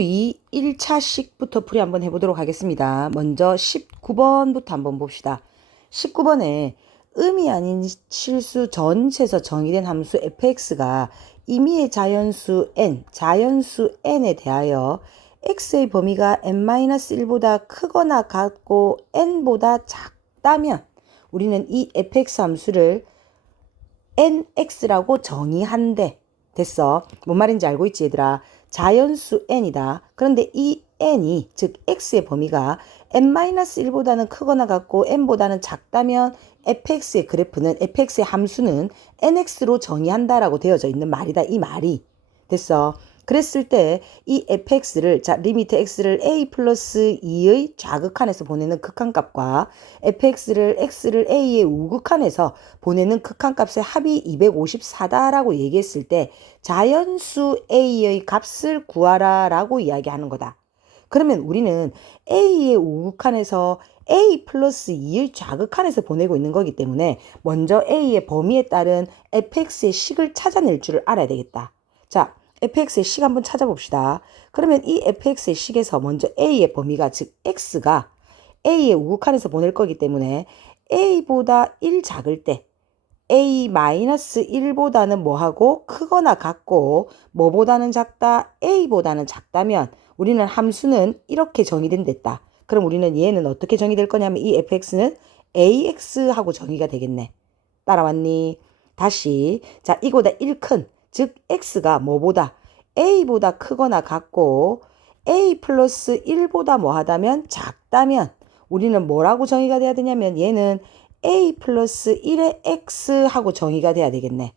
이 1차식부터 풀이 한번 해보도록 하겠습니다. 먼저 19번부터 한번 봅시다. 19번에 음이 아닌 실수 전체에서 정의된 함수 fx가 임의의 자연수 n에 대하여 x의 범위가 n-1보다 크거나 같고 n보다 작다면 우리는 이 fx 함수를 nx라고 정의한대. 됐어. 뭔 말인지 알고 있지 얘들아? 자연수 n이다. 그런데 이 n이 즉 x의 범위가 n-1보다는 크거나 같고 n보다는 작다면 fx의 그래프는 fx의 함수는 nx로 정의한다라고 되어져 있는 말이다. 이 말이. 됐어. 그랬을 때 이 fx를 리미트 x를 a 플러스 2의 좌극한에서 보내는 극한값과 fx를 x를 a의 우극한에서 보내는 극한값의 합이 254다라고 얘기했을 때 자연수 a의 값을 구하라 라고 이야기하는 거다. 그러면 우리는 a의 우극한에서 a 플러스 2의 좌극한에서 보내고 있는 거기 때문에 먼저 a의 범위에 따른 fx의 식을 찾아낼 줄 알아야 되겠다. 자, fx의 식 한번 찾아봅시다. 그러면 이 fx의 식에서 먼저 a의 범위가 즉 x가 a의 우극한에서 보낼 거기 때문에 a보다 1 작을 때 a-1보다는 뭐하고 크거나 같고 뭐보다는 작다 a보다는 작다면 우리는 함수는 이렇게 정의된댔다. 그럼 우리는 얘는 어떻게 정의될 거냐면 이 fx는 ax하고 정의가 되겠네. 따라왔니? 다시 자 이거보다 1 큰 즉 x가 뭐보다 a보다 크거나 같고 a 플러스 1보다 뭐하다면 작다면 우리는 뭐라고 정의가 돼야 되냐면 얘는 a 플러스 1의 x 하고 정의가 돼야 되겠네.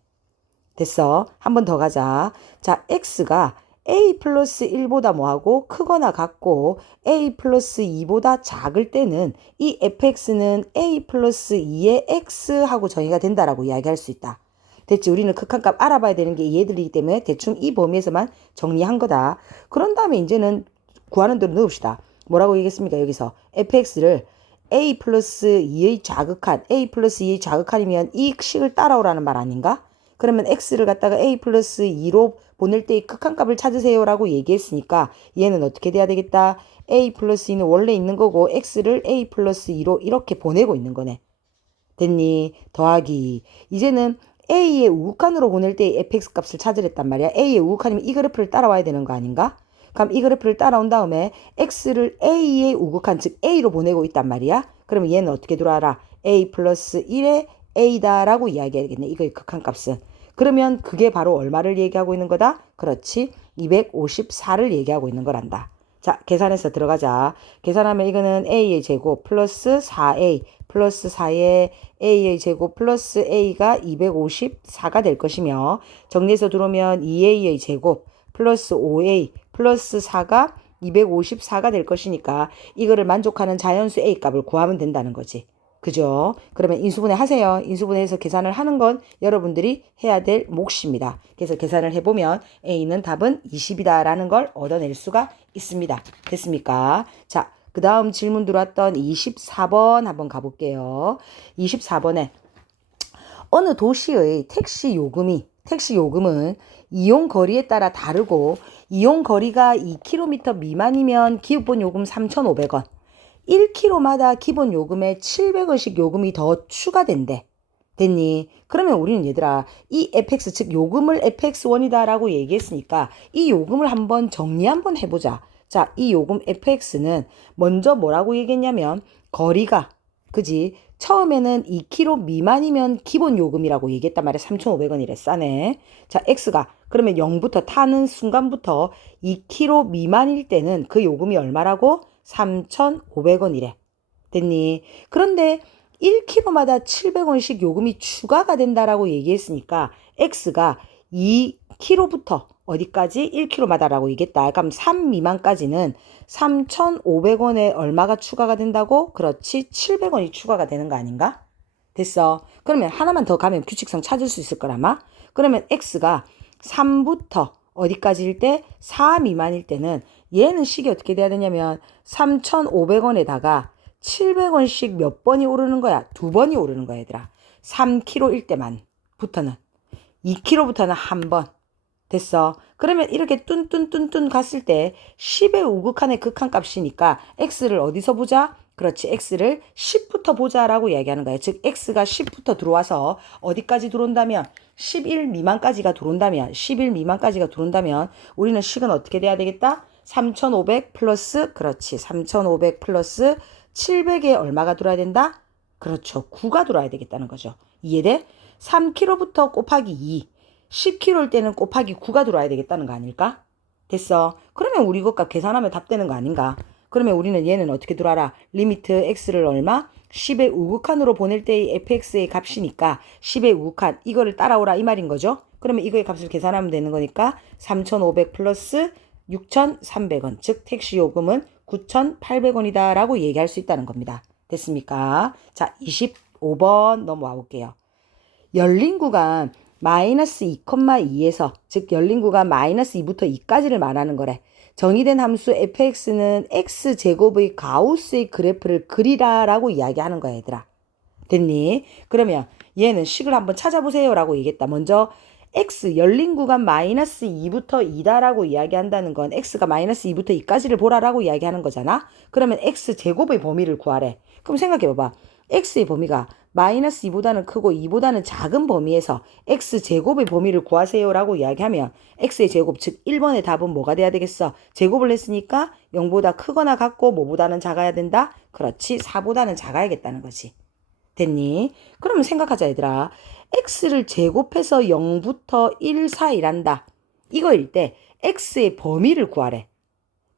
됐어. 한 번 더 가자. 자, x가 a 플러스 1보다 뭐하고 크거나 같고 a 플러스 2보다 작을 때는 이 fx는 a 플러스 2의 x 하고 정의가 된다라고 이야기할 수 있다. 됐지? 우리는 극한값 알아봐야 되는 게 얘들이기 때문에 대충 이 범위에서만 정리한 거다. 그런 다음에 이제는 구하는 대로 넣읍시다. 뭐라고 얘기했습니까? 여기서 fx를 a 플러스 2의 좌극한, a 플러스 2의 좌극한이면 이 식을 따라오라는 말 아닌가? 그러면 x를 갖다가 a 플러스 2로 보낼 때의 극한값을 찾으세요라고 얘기했으니까 얘는 어떻게 돼야 되겠다? a 플러스 2는 원래 있는 거고 x를 a 플러스 2로 이렇게 보내고 있는 거네. 됐니? 더하기. 이제는 a의 우극한으로 보낼 때의 fx 값을 찾으랬단 말이야. a의 우극한이면 이 그래프를 따라와야 되는 거 아닌가? 그럼 이 그래프를 따라온 다음에 x를 a의 우극한 즉 a로 보내고 있단 말이야. 그러면 얘는 어떻게 돌아와라? a 플러스 1의 a다라고 이야기해야겠네. 이거의 극한값은. 그러면 그게 바로 얼마를 얘기하고 있는 거다? 그렇지. 254를 얘기하고 있는 거란다. 자, 계산해서 들어가자. 계산하면 이거는 a의 제곱 플러스 4a 플러스 4의 a의 제곱 플러스 a가 254가 될 것이며 정리해서 들어오면 2a의 제곱 플러스 5a 플러스 4가 254가 될 것이니까 이거를 만족하는 자연수 a 값을 구하면 된다는 거지. 그죠? 그러면 인수분해 하세요. 인수분해해서 계산을 하는 건 여러분들이 해야 될 몫입니다. 그래서 계산을 해보면 a는 답은 20이다라는 걸 얻어낼 수가 있습니다. 됐습니까? 자, 그 다음 질문 들어왔던 24번 한번 가볼게요. 24번에 어느 도시의 택시 요금은 이용 거리에 따라 다르고 이용 거리가 2km 미만이면 기본 요금 3,500원, 1km마다 기본 요금에 700원씩 요금이 더 추가된대. 됐니? 그러면 우리는 얘들아 이 fx 즉 요금을 fx1이다라고 얘기했으니까 이 요금을 한번 정리 한번 해보자. 자, 이 요금 fx는 먼저 뭐라고 얘기했냐면 거리가 그지? 처음에는 2km 미만이면 기본 요금이라고 얘기했단 말이야. 3,500원이래. 싸네. 자, x가 그러면 0부터 타는 순간부터 2km 미만일 때는 그 요금이 얼마라고? 3,500원이래. 됐니? 그런데 1km마다 700원씩 요금이 추가가 된다라고 얘기했으니까 x가 2km부터 어디까지? 1km마다라고 얘기했다. 그럼 3 미만까지는 3,500원에 얼마가 추가가 된다고? 그렇지. 700원이 추가가 되는 거 아닌가? 됐어. 그러면 하나만 더 가면 규칙성 찾을 수 있을 거라마. 그러면 x가 3부터 어디까지일 때? 4 미만일 때는 얘는 식이 어떻게 돼야 되냐면 3,500원에다가 700원씩 몇 번이 오르는 거야? 2번이 오르는 거야, 얘들아. 3km일 때만 부터는. 2km부터는 한 번. 됐어. 그러면 이렇게 뚠뚠뚠뚠 갔을 때 10의 우극한의 극한값이니까 x를 어디서 보자? 그렇지. x를 10부터 보자라고 이야기하는 거예요. 즉 x가 10부터 들어와서 어디까지 들어온다면 11 미만까지가 들어온다면 11 미만까지가 들어온다면 우리는 식은 어떻게 돼야 되겠다? 3500 플러스 그렇지. 3500 플러스 700에 얼마가 들어야 된다? 그렇죠. 9가 들어야 되겠다는 거죠. 이해돼? 3kg부터 곱하기 2. 10kg일 때는 곱하기 9가 들어와야 되겠다는 거 아닐까? 됐어. 그러면 우리 이것값 계산하면 답 되는 거 아닌가? 그러면 우리는 얘는 어떻게 들어와라? 리미트 x를 얼마? 10의 우극한으로 보낼 때의 fx의 값이니까 10의 우극한 이거를 따라오라 이 말인 거죠. 그러면 이거의 값을 계산하면 되는 거니까 3,500 플러스 6,300원 즉 택시 요금은 9,800원이다 라고 얘기할 수 있다는 겁니다. 됐습니까? 자 25번 넘어와 볼게요. 열린 구간 마이너스 2,2에서 즉 열린 구간 마이너스 2부터 2까지를 말하는 거래. 정의된 함수 fx는 x제곱의 가우스의 그래프를 그리라 라고 이야기하는 거야 얘들아. 됐니? 그러면 얘는 식을 한번 찾아보세요 라고 얘기했다. 먼저 x 열린 구간 마이너스 2부터 2다라고 이야기한다는 건 x가 마이너스 2부터 2까지를 보라라고 이야기하는 거잖아. 그러면 x제곱의 범위를 구하래. 그럼 생각해봐봐. x의 범위가 마이너스 2보다는 크고 2보다는 작은 범위에서 x제곱의 범위를 구하세요 라고 이야기하면 x의 제곱 즉 1번의 답은 뭐가 돼야 되겠어? 제곱을 했으니까 0보다 크거나 같고 뭐보다는 작아야 된다? 그렇지 4보다는 작아야겠다는 거지. 됐니? 그러면 생각하자 얘들아. x를 제곱해서 0부터 1 사이란다. 이거일 때 x의 범위를 구하래.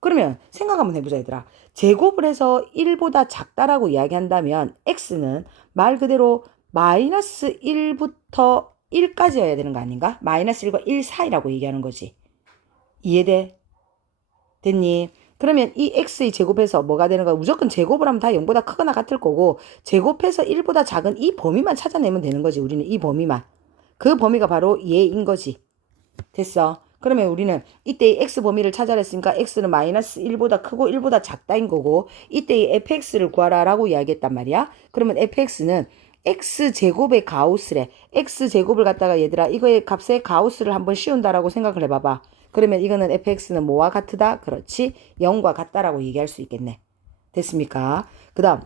그러면 생각 한번 해보자 얘들아. 제곱을 해서 1보다 작다라고 이야기한다면 x는 말 그대로 마이너스 1부터 1까지여야 되는 거 아닌가? 마이너스 1과 1 사이라고 얘기하는 거지. 이해돼? 됐니? 그러면 이 x의 제곱해서 뭐가 되는 거야? 무조건 제곱을 하면 다 0보다 크거나 같을 거고 제곱해서 1보다 작은 이 범위만 찾아내면 되는 거지. 우리는 이 범위만. 그 범위가 바로 얘인 거지. 됐어. 그러면 우리는 이때의 x 범위를 찾아냈으니까 x는 마이너스 1보다 크고 1보다 작다인 거고 이때의 fx를 구하라 라고 이야기했단 말이야. 그러면 fx는 x제곱의 가우스래. x제곱을 갖다가 얘들아 이거의 값에 가우스를 한번 씌운다라고 생각을 해봐봐. 그러면 이거는 fx는 뭐와 같으다? 그렇지. 0과 같다라고 얘기할 수 있겠네. 됐습니까? 그 다음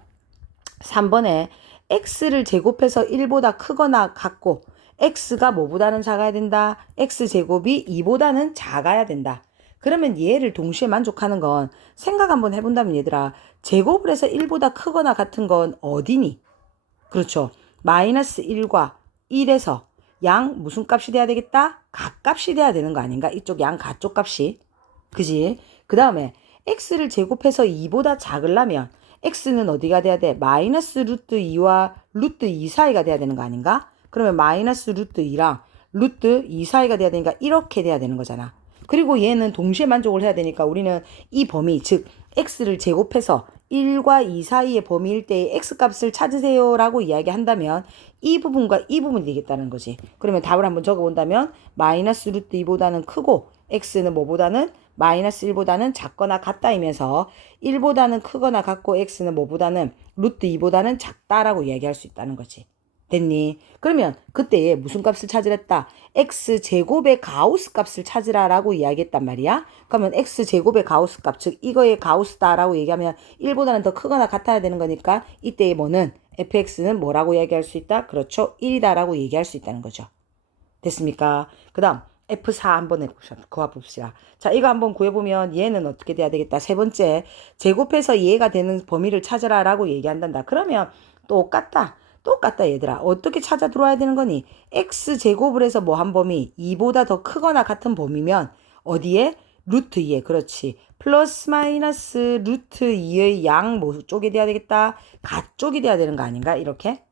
3번에 x를 제곱해서 1보다 크거나 같고 x가 뭐보다는 작아야 된다? x제곱이 2보다는 작아야 된다. 그러면 얘를 동시에 만족하는 건 생각 한번 해본다면 얘들아 제곱을 해서 1보다 크거나 같은 건 어디니? 그렇죠. 마이너스 1과 1에서 양 무슨 값이 돼야 되겠다? 각값이 돼야 되는 거 아닌가? 이쪽 양 가쪽 값이. 그지? 그 다음에 x를 제곱해서 2보다 작으려면 x는 어디가 돼야 돼? 마이너스 루트 2와 루트 2 사이가 돼야 되는 거 아닌가? 그러면 마이너스 루트 2랑 루트 2 사이가 돼야 되니까 이렇게 돼야 되는 거잖아. 그리고 얘는 동시에 만족을 해야 되니까 우리는 이 범위 즉 x를 제곱해서 1과 2 사이의 범위일 때의 x값을 찾으세요 라고 이야기한다면 이 부분과 이 부분이 되겠다는 거지. 그러면 답을 한번 적어본다면 마이너스 루트 2보다는 크고 x는 뭐보다는 마이너스 1보다는 작거나 같다이면서 1보다는 크거나 같고 x는 뭐보다는 루트 2보다는 작다라고 이야기할 수 있다는 거지. 됐니? 그러면 그때 무슨 값을 찾으랬다? x제곱의 가우스 값을 찾으라라고 이야기했단 말이야. 그러면 x제곱의 가우스 값, 즉 이거의 가우스다라고 얘기하면 1보다는 더 크거나 같아야 되는 거니까 이때의 뭐는 fx는 뭐라고 얘기할 수 있다? 그렇죠. 1이다라고 얘기할 수 있다는 거죠. 됐습니까? 그 다음 F4 한번 구해봅시다. 자, 이거 한번 구해보면 얘는 어떻게 돼야 되겠다? 세 번째, 제곱해서 얘가 되는 범위를 찾아라 라고 얘기한단다. 그러면 똑같다. 똑같다 얘들아. 어떻게 찾아 들어와야 되는 거니? x제곱을 해서 뭐 한 범위 2보다 더 크거나 같은 범위면 어디에? 루트 2에 그렇지. 플러스 마이너스 루트 2의 양 뭐 쪽이 돼야 되겠다? 가쪽이 돼야 되는 거 아닌가? 이렇게?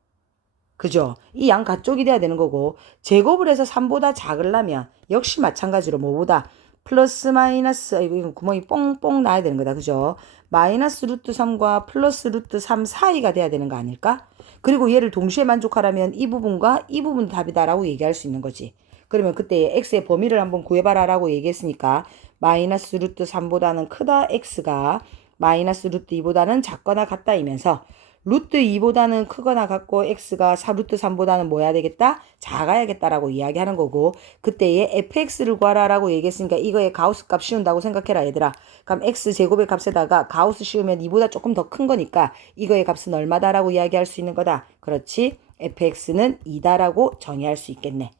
그죠? 이 양 가쪽이 돼야 되는 거고 제곱을 해서 3보다 작으려면 역시 마찬가지로 뭐보다 플러스 마이너스 이거 구멍이 뽕뽕 나야 되는 거다. 그죠? 마이너스 루트 3과 플러스 루트 3 사이가 돼야 되는 거 아닐까? 그리고 얘를 동시에 만족하려면 이 부분과 이 부분이 답이다라고 얘기할 수 있는 거지. 그러면 그때 x의 범위를 한번 구해봐라 라고 얘기했으니까 마이너스 루트 3보다는 크다 x가 마이너스 루트 2보다는 작거나 같다이면서 루트 2보다는 크거나 같고 x가 루트 3보다는 뭐 해야 되겠다? 작아야겠다라고 이야기하는 거고 그때에 fx를 구하라라고 얘기했으니까 이거에 가우스 값 씌운다고 생각해라 얘들아. 그럼 x제곱의 값에다가 가우스 씌우면 2보다 조금 더 큰 거니까 이거의 값은 얼마다라고 이야기할 수 있는 거다. 그렇지? fx는 2다라고 정의할 수 있겠네.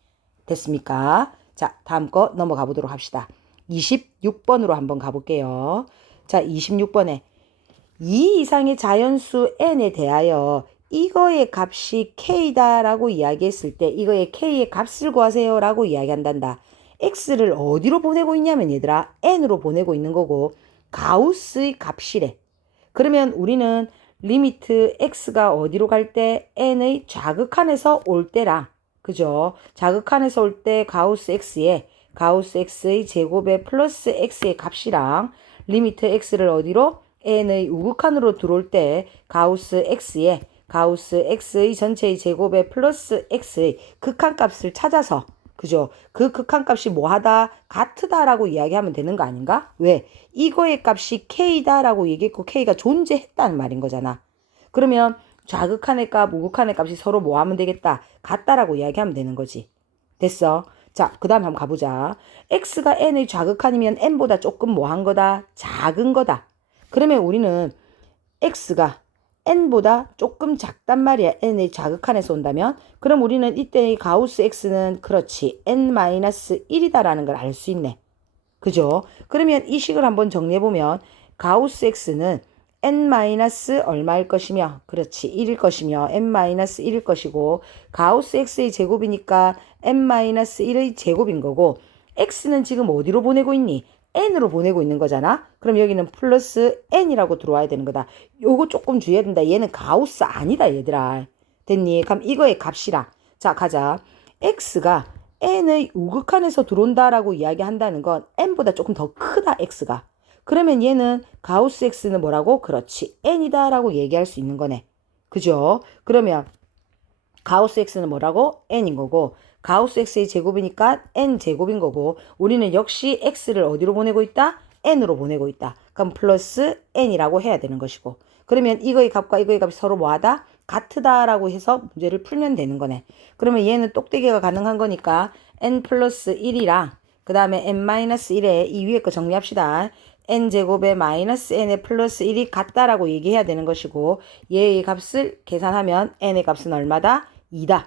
됐습니까? 자, 다음 거 넘어가 보도록 합시다. 26번으로 한번 가볼게요. 자, 26번에 2 이상의 자연수 n에 대하여 이거의 값이 k다라고 이야기했을 때 이거의 k의 값을 구하세요 라고 이야기한단다. x를 어디로 보내고 있냐면 얘들아 n으로 보내고 있는 거고 가우스의 값이래. 그러면 우리는 리미트 x가 어디로 갈 때 n의 좌극한에서 올 때랑 그죠? 좌극한에서 올 때 가우스 x의 제곱에 플러스 x의 값이랑 리미트 x를 어디로 n의 우극한으로 들어올 때 가우스 x의 전체의 제곱에 플러스 x의 극한값을 찾아서 그죠? 그 극한값이 뭐하다? 같다라고 이야기하면 되는 거 아닌가? 왜? 이거의 값이 k다라고 얘기했고 k가 존재했다는 말인 거잖아. 그러면 좌극한의 값, 우극한의 값이 서로 뭐 하면 되겠다? 같다라고 이야기하면 되는 거지. 됐어? 자, 그 다음 한번 가보자. x가 n의 좌극한이면 n보다 조금 뭐 한 거다? 작은 거다. 그러면 우리는 x가 n보다 조금 작단 말이야. n의 좌극한에서 온다면. 그럼 우리는 이때의 가우스 x는 그렇지. n-1이다라는 걸 알 수 있네. 그죠? 그러면 이 식을 한번 정리해보면 가우스 x는 n- 얼마일 것이며 그렇지 1일 것이며 n-1일 것이고 가우스 x의 제곱이니까 n-1의 제곱인 거고 x는 지금 어디로 보내고 있니? n으로 보내고 있는 거잖아. 그럼 여기는 플러스 n이라고 들어와야 되는 거다. 요거 조금 주의해야 된다. 얘는 가우스 아니다 얘들아. 됐니? 그럼 이거의 값이라. 자 가자. x가 n의 우극한에서 들어온다라고 이야기한다는 건 n보다 조금 더 크다 x가. 그러면 얘는 가우스 x는 뭐라고? 그렇지 n이다 라고 얘기할 수 있는 거네. 그죠? 그러면 가우스 x는 뭐라고? n인 거고 가우스 x의 제곱이니까 n 제곱인 거고 우리는 역시 x를 어디로 보내고 있다? n으로 보내고 있다. 그럼 플러스 n이라고 해야 되는 것이고 그러면 이거의 값과 이거의 값이 서로 뭐하다? 같다라고 해서 문제를 풀면 되는 거네. 그러면 얘는 똑대기가 가능한 거니까 n 플러스 1이랑 그 다음에 n-1에 이 위에 거 정리합시다. n제곱에 마이너스 n에 플러스 1이 같다라고 얘기해야 되는 것이고 얘의 값을 계산하면 n의 값은 얼마다? 2다.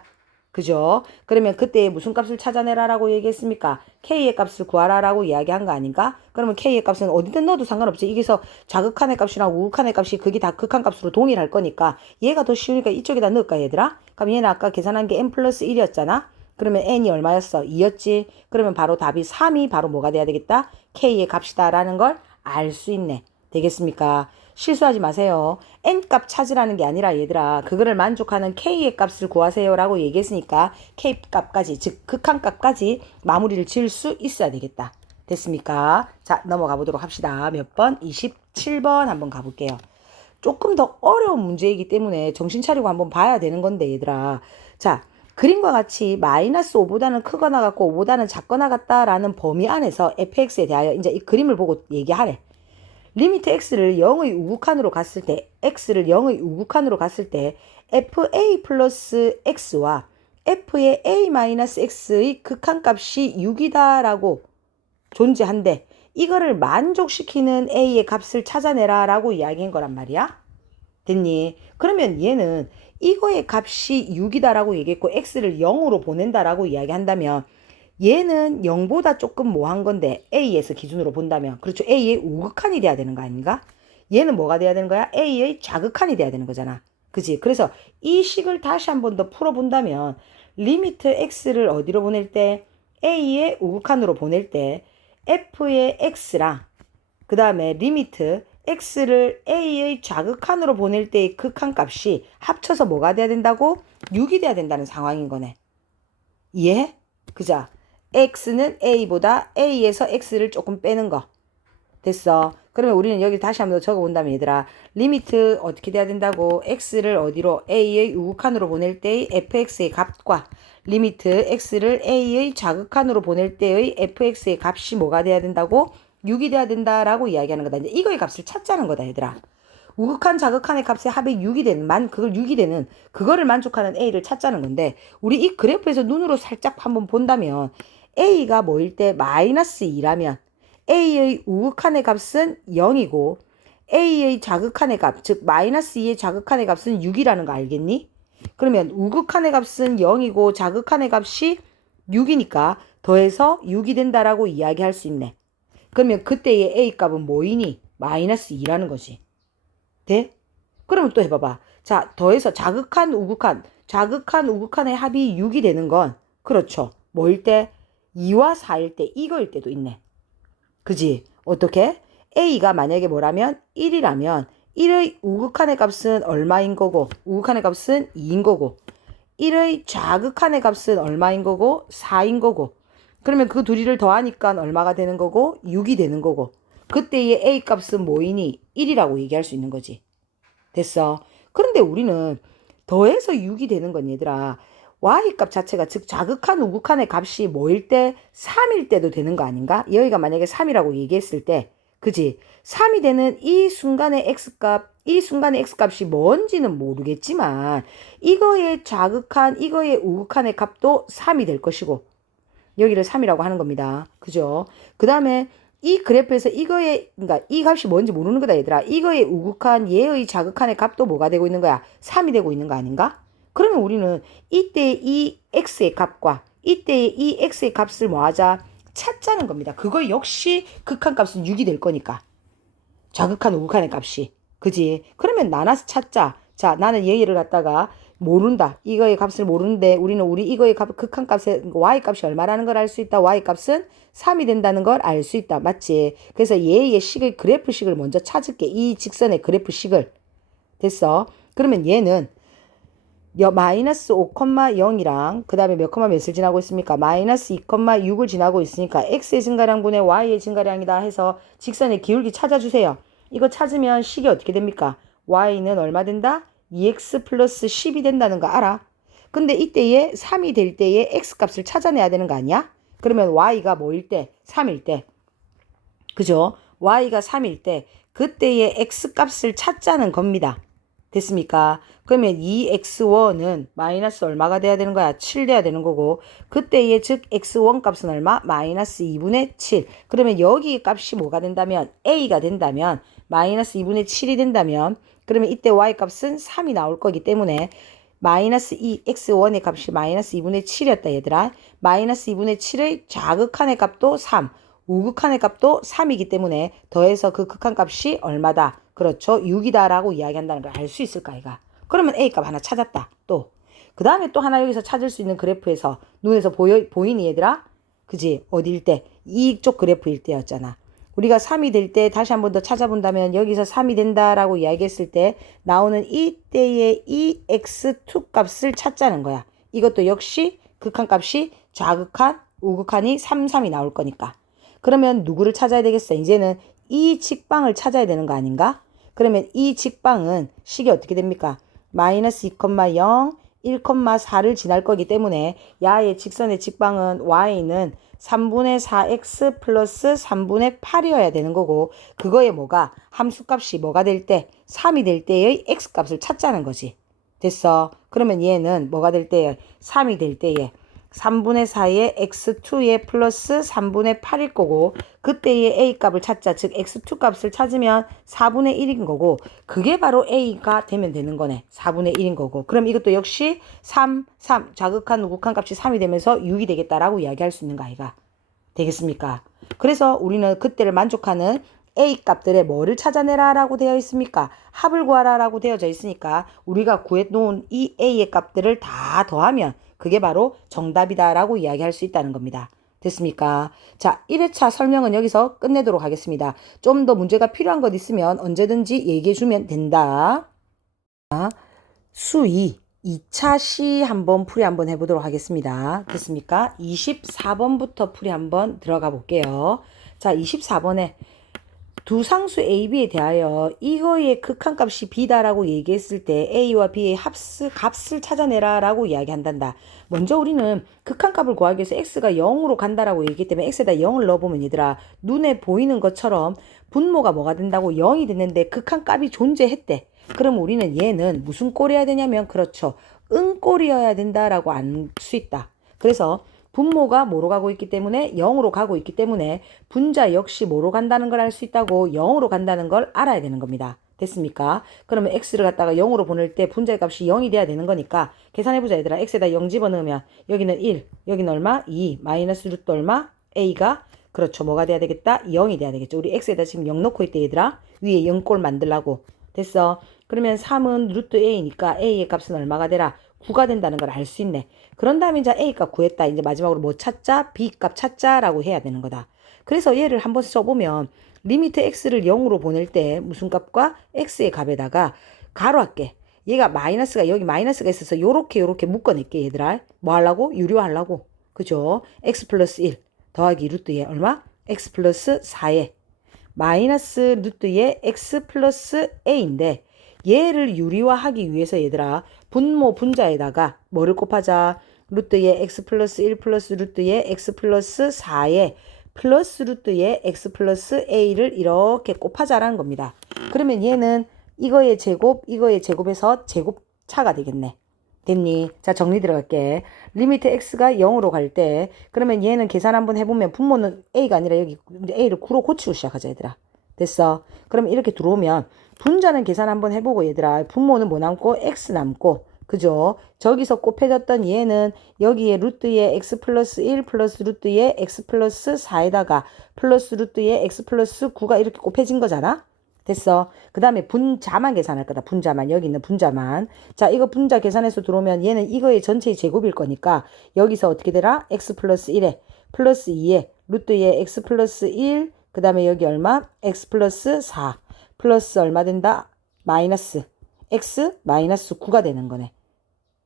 그죠? 그러면 그때 무슨 값을 찾아내라라고 얘기했습니까? k의 값을 구하라라고 이야기한 거 아닌가? 그러면 k의 값은 어디든 넣어도 상관없지. 이게서 좌극한의 값이랑 우극한의 값이 그게 다 극한값으로 동일할 거니까 얘가 더 쉬우니까 이쪽에다 넣을까 얘들아? 그럼 얘는 아까 계산한 게 n 플러스 1이었잖아? 그러면 n이 얼마였어? 2였지? 그러면 바로 답이 3이 바로 뭐가 돼야 되겠다? k의 값이다라는 걸 알 수 있네. 되겠습니까? 실수하지 마세요. n값 찾으라는 게 아니라 얘들아 그거를 만족하는 k의 값을 구하세요 라고 얘기했으니까 k값까지 즉 극한값까지 마무리를 지을 수 있어야 되겠다. 됐습니까? 자 넘어가 보도록 합시다. 몇 번? 27번 한번 가볼게요. 조금 더 어려운 문제이기 때문에 정신 차리고 한번 봐야 되는 건데 얘들아 자 그림과 같이 마이너스 5보다는 크거나 같고 5보다는 작거나 같다라는 범위 안에서 fx에 대하여 이제 이 그림을 보고 얘기하래. 리미트 x를 0의 우극한으로 갔을 때 fa 플러스 x와 f의 a 마이너스 x의 극한값이 6이다라고 존재한데 이거를 만족시키는 a의 값을 찾아내라 라고 이야기한 거란 말이야. 됐니? 그러면 얘는 이거의 값이 6이다라고 얘기했고 x를 0으로 보낸다라고 이야기한다면 얘는 0보다 조금 뭐 한 건데 a에서 기준으로 본다면 그렇죠. a의 우극한이 돼야 되는 거 아닌가? 얘는 뭐가 돼야 되는 거야? a의 좌극한이 돼야 되는 거잖아. 그지? 그래서 이 식을 다시 한 번 더 풀어본다면 리미트 x를 어디로 보낼 때 a의 우극한으로 보낼 때 f의 x랑 그 다음에 리미트 x를 a의 좌극한으로 보낼 때의 극한값이 합쳐서 뭐가 돼야 된다고? 6이 돼야 된다는 상황인 거네. 이해? 그자? x는 a보다 a에서 x를 조금 빼는 거. 됐어. 그러면 우리는 여기 다시 한번 더 적어본다면 얘들아 리미트 어떻게 돼야 된다고? x를 어디로? a의 우극한으로 보낼 때의 fx의 값과 리미트 x를 a의 좌극한으로 보낼 때의 fx의 값이 뭐가 돼야 된다고? 6이 돼야 된다라고 이야기하는 거다. 이제 이거의 값을 찾자는 거다 얘들아. 우극한 자극한의 값의 합이 6이 되는 그걸 6이 되는 그거를 만족하는 A를 찾자는 건데 우리 이 그래프에서 눈으로 살짝 한번 본다면 A가 뭐일 때 마이너스 2라면 A의 우극한의 값은 0이고 A의 자극한의 값, 즉 마이너스 2의 자극한의 값은 6이라는 거 알겠니? 그러면 우극한의 값은 0이고 자극한의 값이 6이니까 더해서 6이 된다라고 이야기할 수 있네. 그러면 그때의 A 값은 뭐이니? 마이너스 2라는 거지. 돼? 그러면 또 해봐봐. 자, 더해서 자극한 우극한의 합이 6이 되는 건 그렇죠. 뭐일 때? 2와 4일 때 이거일 때도 있네. 그지? 어떻게? A가 만약에 뭐라면 1이라면 1의 우극한의 값은 얼마인 거고 우극한의 값은 2인 거고 1의 자극한의 값은 얼마인 거고 4인 거고 그러면 그 둘이를 더하니까 얼마가 되는 거고 6이 되는 거고 그때의 A 값은 뭐이니? 1이라고 얘기할 수 있는 거지. 됐어. 그런데 우리는 더해서 6이 되는 건 얘들아 Y값 자체가 즉 자극한 우극한의 값이 뭐일 때 3일 때도 되는 거 아닌가? 여기가 만약에 3이라고 얘기했을 때 그지? 3이 되는 이 순간의 X값이 뭔지는 모르겠지만 이거의 자극한 이거의 우극한의 값도 3이 될 것이고 여기를 3이라고 하는 겁니다. 그죠? 그 다음에 이 그래프에서 그러니까 이 값이 뭔지 모르는 거다 얘들아. 이거의 우극한 얘의 자극한의 값도 뭐가 되고 있는 거야? 3이 되고 있는 거 아닌가? 그러면 우리는 이때 이 x의 값과 이때의 이 x의 값을 뭐 하자? 찾자는 겁니다. 그거 역시 극한값은 6이 될 거니까. 자극한 우극한의 값이. 그지? 그러면 나눠서 찾자. 자, 나는 얘를 갖다가 모른다. 이거의 값을 모르는데 우리는 이거의 극한값의 y값이 얼마라는 걸 알 수 있다. y값은 3이 된다는 걸 알 수 있다. 맞지? 그래서 얘의 식의 그래프식을 먼저 찾을게. 이 직선의 그래프식을. 됐어? 그러면 얘는 마이너스 5,0이랑 그 다음에 몇 몇을 지나고 있습니까? 마이너스 2,6을 지나고 있으니까 x의 증가량분의 y의 증가량이다 해서 직선의 기울기 찾아주세요. 이거 찾으면 식이 어떻게 됩니까? y는 얼마 된다? 2x 플러스 10이 된다는 거 알아? 근데 이때에 3이 될 때에 x값을 찾아내야 되는 거 아니야? 그러면 y가 뭐일 때? 3일 때. 그죠? y가 3일 때 그때의 x값을 찾자는 겁니다. 됐습니까? 그러면 2x1은 마이너스 얼마가 돼야 되는 거야? 7 돼야 되는 거고 그때의 즉 x1 값은 얼마? 마이너스 2분의 7. 그러면 여기 값이 뭐가 된다면 a가 된다면 마이너스 2분의 7이 된다면 그러면 이때 y 값은 3이 나올 거기 때문에 마이너스 2x1의 값이 마이너스 2분의 7이었다 얘들아. 마이너스 2분의 7의 자극한의 값도 3 우극한의 값도 3이기 때문에 더해서 그 극한값이 얼마다? 그렇죠. 6이다라고 이야기한다는 걸 알 수 있을까 이가. 그러면 A값 하나 찾았다. 또. 그 다음에 또 하나 여기서 찾을 수 있는 그래프에서 눈에서 보이니 얘들아? 그지? 어디일 때? 이쪽 그래프일 때였잖아. 우리가 3이 될 때 다시 한 번 더 찾아본다면 여기서 3이 된다라고 이야기했을 때 나오는 이때의 이 x2 값을 찾자는 거야. 이것도 역시 극한값이 자극한, 우극한이 3, 3이 나올 거니까. 그러면 누구를 찾아야 되겠어? 이제는 이 직방을 찾아야 되는 거 아닌가? 그러면 이 직방은 식이 어떻게 됩니까? 마이너스 2,0, 1,4를 지날 거기 때문에 야의 직선의 직방은 y는 3분의 4x 플러스 3분의 8이어야 되는 거고 그거에 뭐가 함수값이 뭐가 될 때 3이 될 때의 x값을 찾자는 거지. 됐어. 그러면 얘는 뭐가 될 때에 3이 될 때에 3분의 4의 x2의 플러스 3분의 8일 거고 그때의 a값을 찾자. 즉 x2 값을 찾으면 4분의 1인 거고 그게 바로 a가 되면 되는 거네. 4분의 1인 거고 그럼 이것도 역시 3 자극한 우극한 값이 3이 되면서 6이 되겠다라고 이야기할 수 있는 거 아이가. 되겠습니까? 그래서 우리는 그때를 만족하는 A 값들의 뭐를 찾아내라 라고 되어 있습니까? 합을 구하라 라고 되어져 있으니까 우리가 구해놓은 이 A의 값들을 다 더하면 그게 바로 정답이다 라고 이야기할 수 있다는 겁니다. 됐습니까? 자, 1회차 설명은 여기서 끝내도록 하겠습니다. 좀 더 문제가 필요한 것 있으면 언제든지 얘기해 주면 된다. 수2 2차 시 한번 풀이 한번 해보도록 하겠습니다. 됐습니까? 24번부터 풀이 한번 들어가 볼게요. 자, 24번에 두 상수 A, B에 대하여 이거의 극한값이 B다라고 얘기했을 때 A와 B의 값을 찾아내라 라고 이야기한단다. 먼저 우리는 극한값을 구하기 위해서 X가 0으로 간다라고 얘기했기 때문에 X에다 0을 넣어보면 얘들아 눈에 보이는 것처럼 분모가 뭐가 된다고 0이 됐는데 극한값이 존재했대. 그럼 우리는 얘는 무슨 꼴이어야 되냐면 그렇죠. 응꼴이어야 된다라고 알 수 있다. 그래서 분모가 뭐로 가고 있기 때문에 0으로 가고 있기 때문에 분자 역시 뭐로 간다는 걸 알 수 있다고 0으로 간다는 걸 알아야 되는 겁니다. 됐습니까? 그러면 x를 갖다가 0으로 보낼 때 분자의 값이 0이 돼야 되는 거니까 계산해보자 얘들아. x에다 0 집어넣으면 여기는 1, 여기는 얼마? 2, 마이너스 루트 얼마? a가 그렇죠. 뭐가 돼야 되겠다? 0이 돼야 되겠죠. 우리 x에다 지금 0 넣고 있대 얘들아. 위에 0꼴 만들라고. 됐어. 그러면 3은 루트 a니까 a의 값은 얼마가 되라? 9가 된다는 걸 알 수 있네. 그런 다음에 이제 A값 구했다. 이제 마지막으로 뭐 찾자? B값 찾자라고 해야 되는 거다. 그래서 얘를 한번 써보면 리미트 X를 0으로 보낼 때 무슨 값과 X의 값에다가 가로할게. 얘가 마이너스가 여기 마이너스가 있어서 요렇게 묶어낼게 얘들아. 뭐 하려고? 유료하려고. 그죠? X 플러스 1 더하기 루트에 얼마? X 플러스 4에 마이너스 루트에 X 플러스 A인데 얘를 유리화하기 위해서 얘들아 분모 분자에다가 뭐를 곱하자? 루트에 x 플러스 1 플러스 루트에 x 플러스 4에 플러스 루트에 x 플러스 a를 이렇게 곱하자라는 겁니다. 그러면 얘는 이거의 제곱에서 제곱차가 되겠네. 됐니? 자, 정리 들어갈게. 리미트 x가 0으로 갈 때 그러면 얘는 계산 한번 해보면 분모는 a가 아니라 여기 a를 9로 고치고 시작하자 얘들아. 됐어? 그럼 이렇게 들어오면 분자는 계산 한번 해보고 얘들아. 분모는 뭐 남고? x 남고. 그죠? 저기서 곱해졌던 얘는 여기에 루트에 x 플러스 1 플러스 루트에 x 플러스 4에다가 플러스 루트에 x 플러스 9가 이렇게 곱해진 거잖아? 됐어. 그 다음에 분자만 계산할 거다. 분자만. 여기 있는 분자만. 자, 이거 분자 계산해서 들어오면 얘는 이거의 전체의 제곱일 거니까 여기서 어떻게 되라? x 플러스 1에 플러스 2에 루트에 x 플러스 1 그 다음에 여기 얼마? x 플러스 4 플러스 얼마 된다? 마이너스 x 마이너스 9가 되는 거네.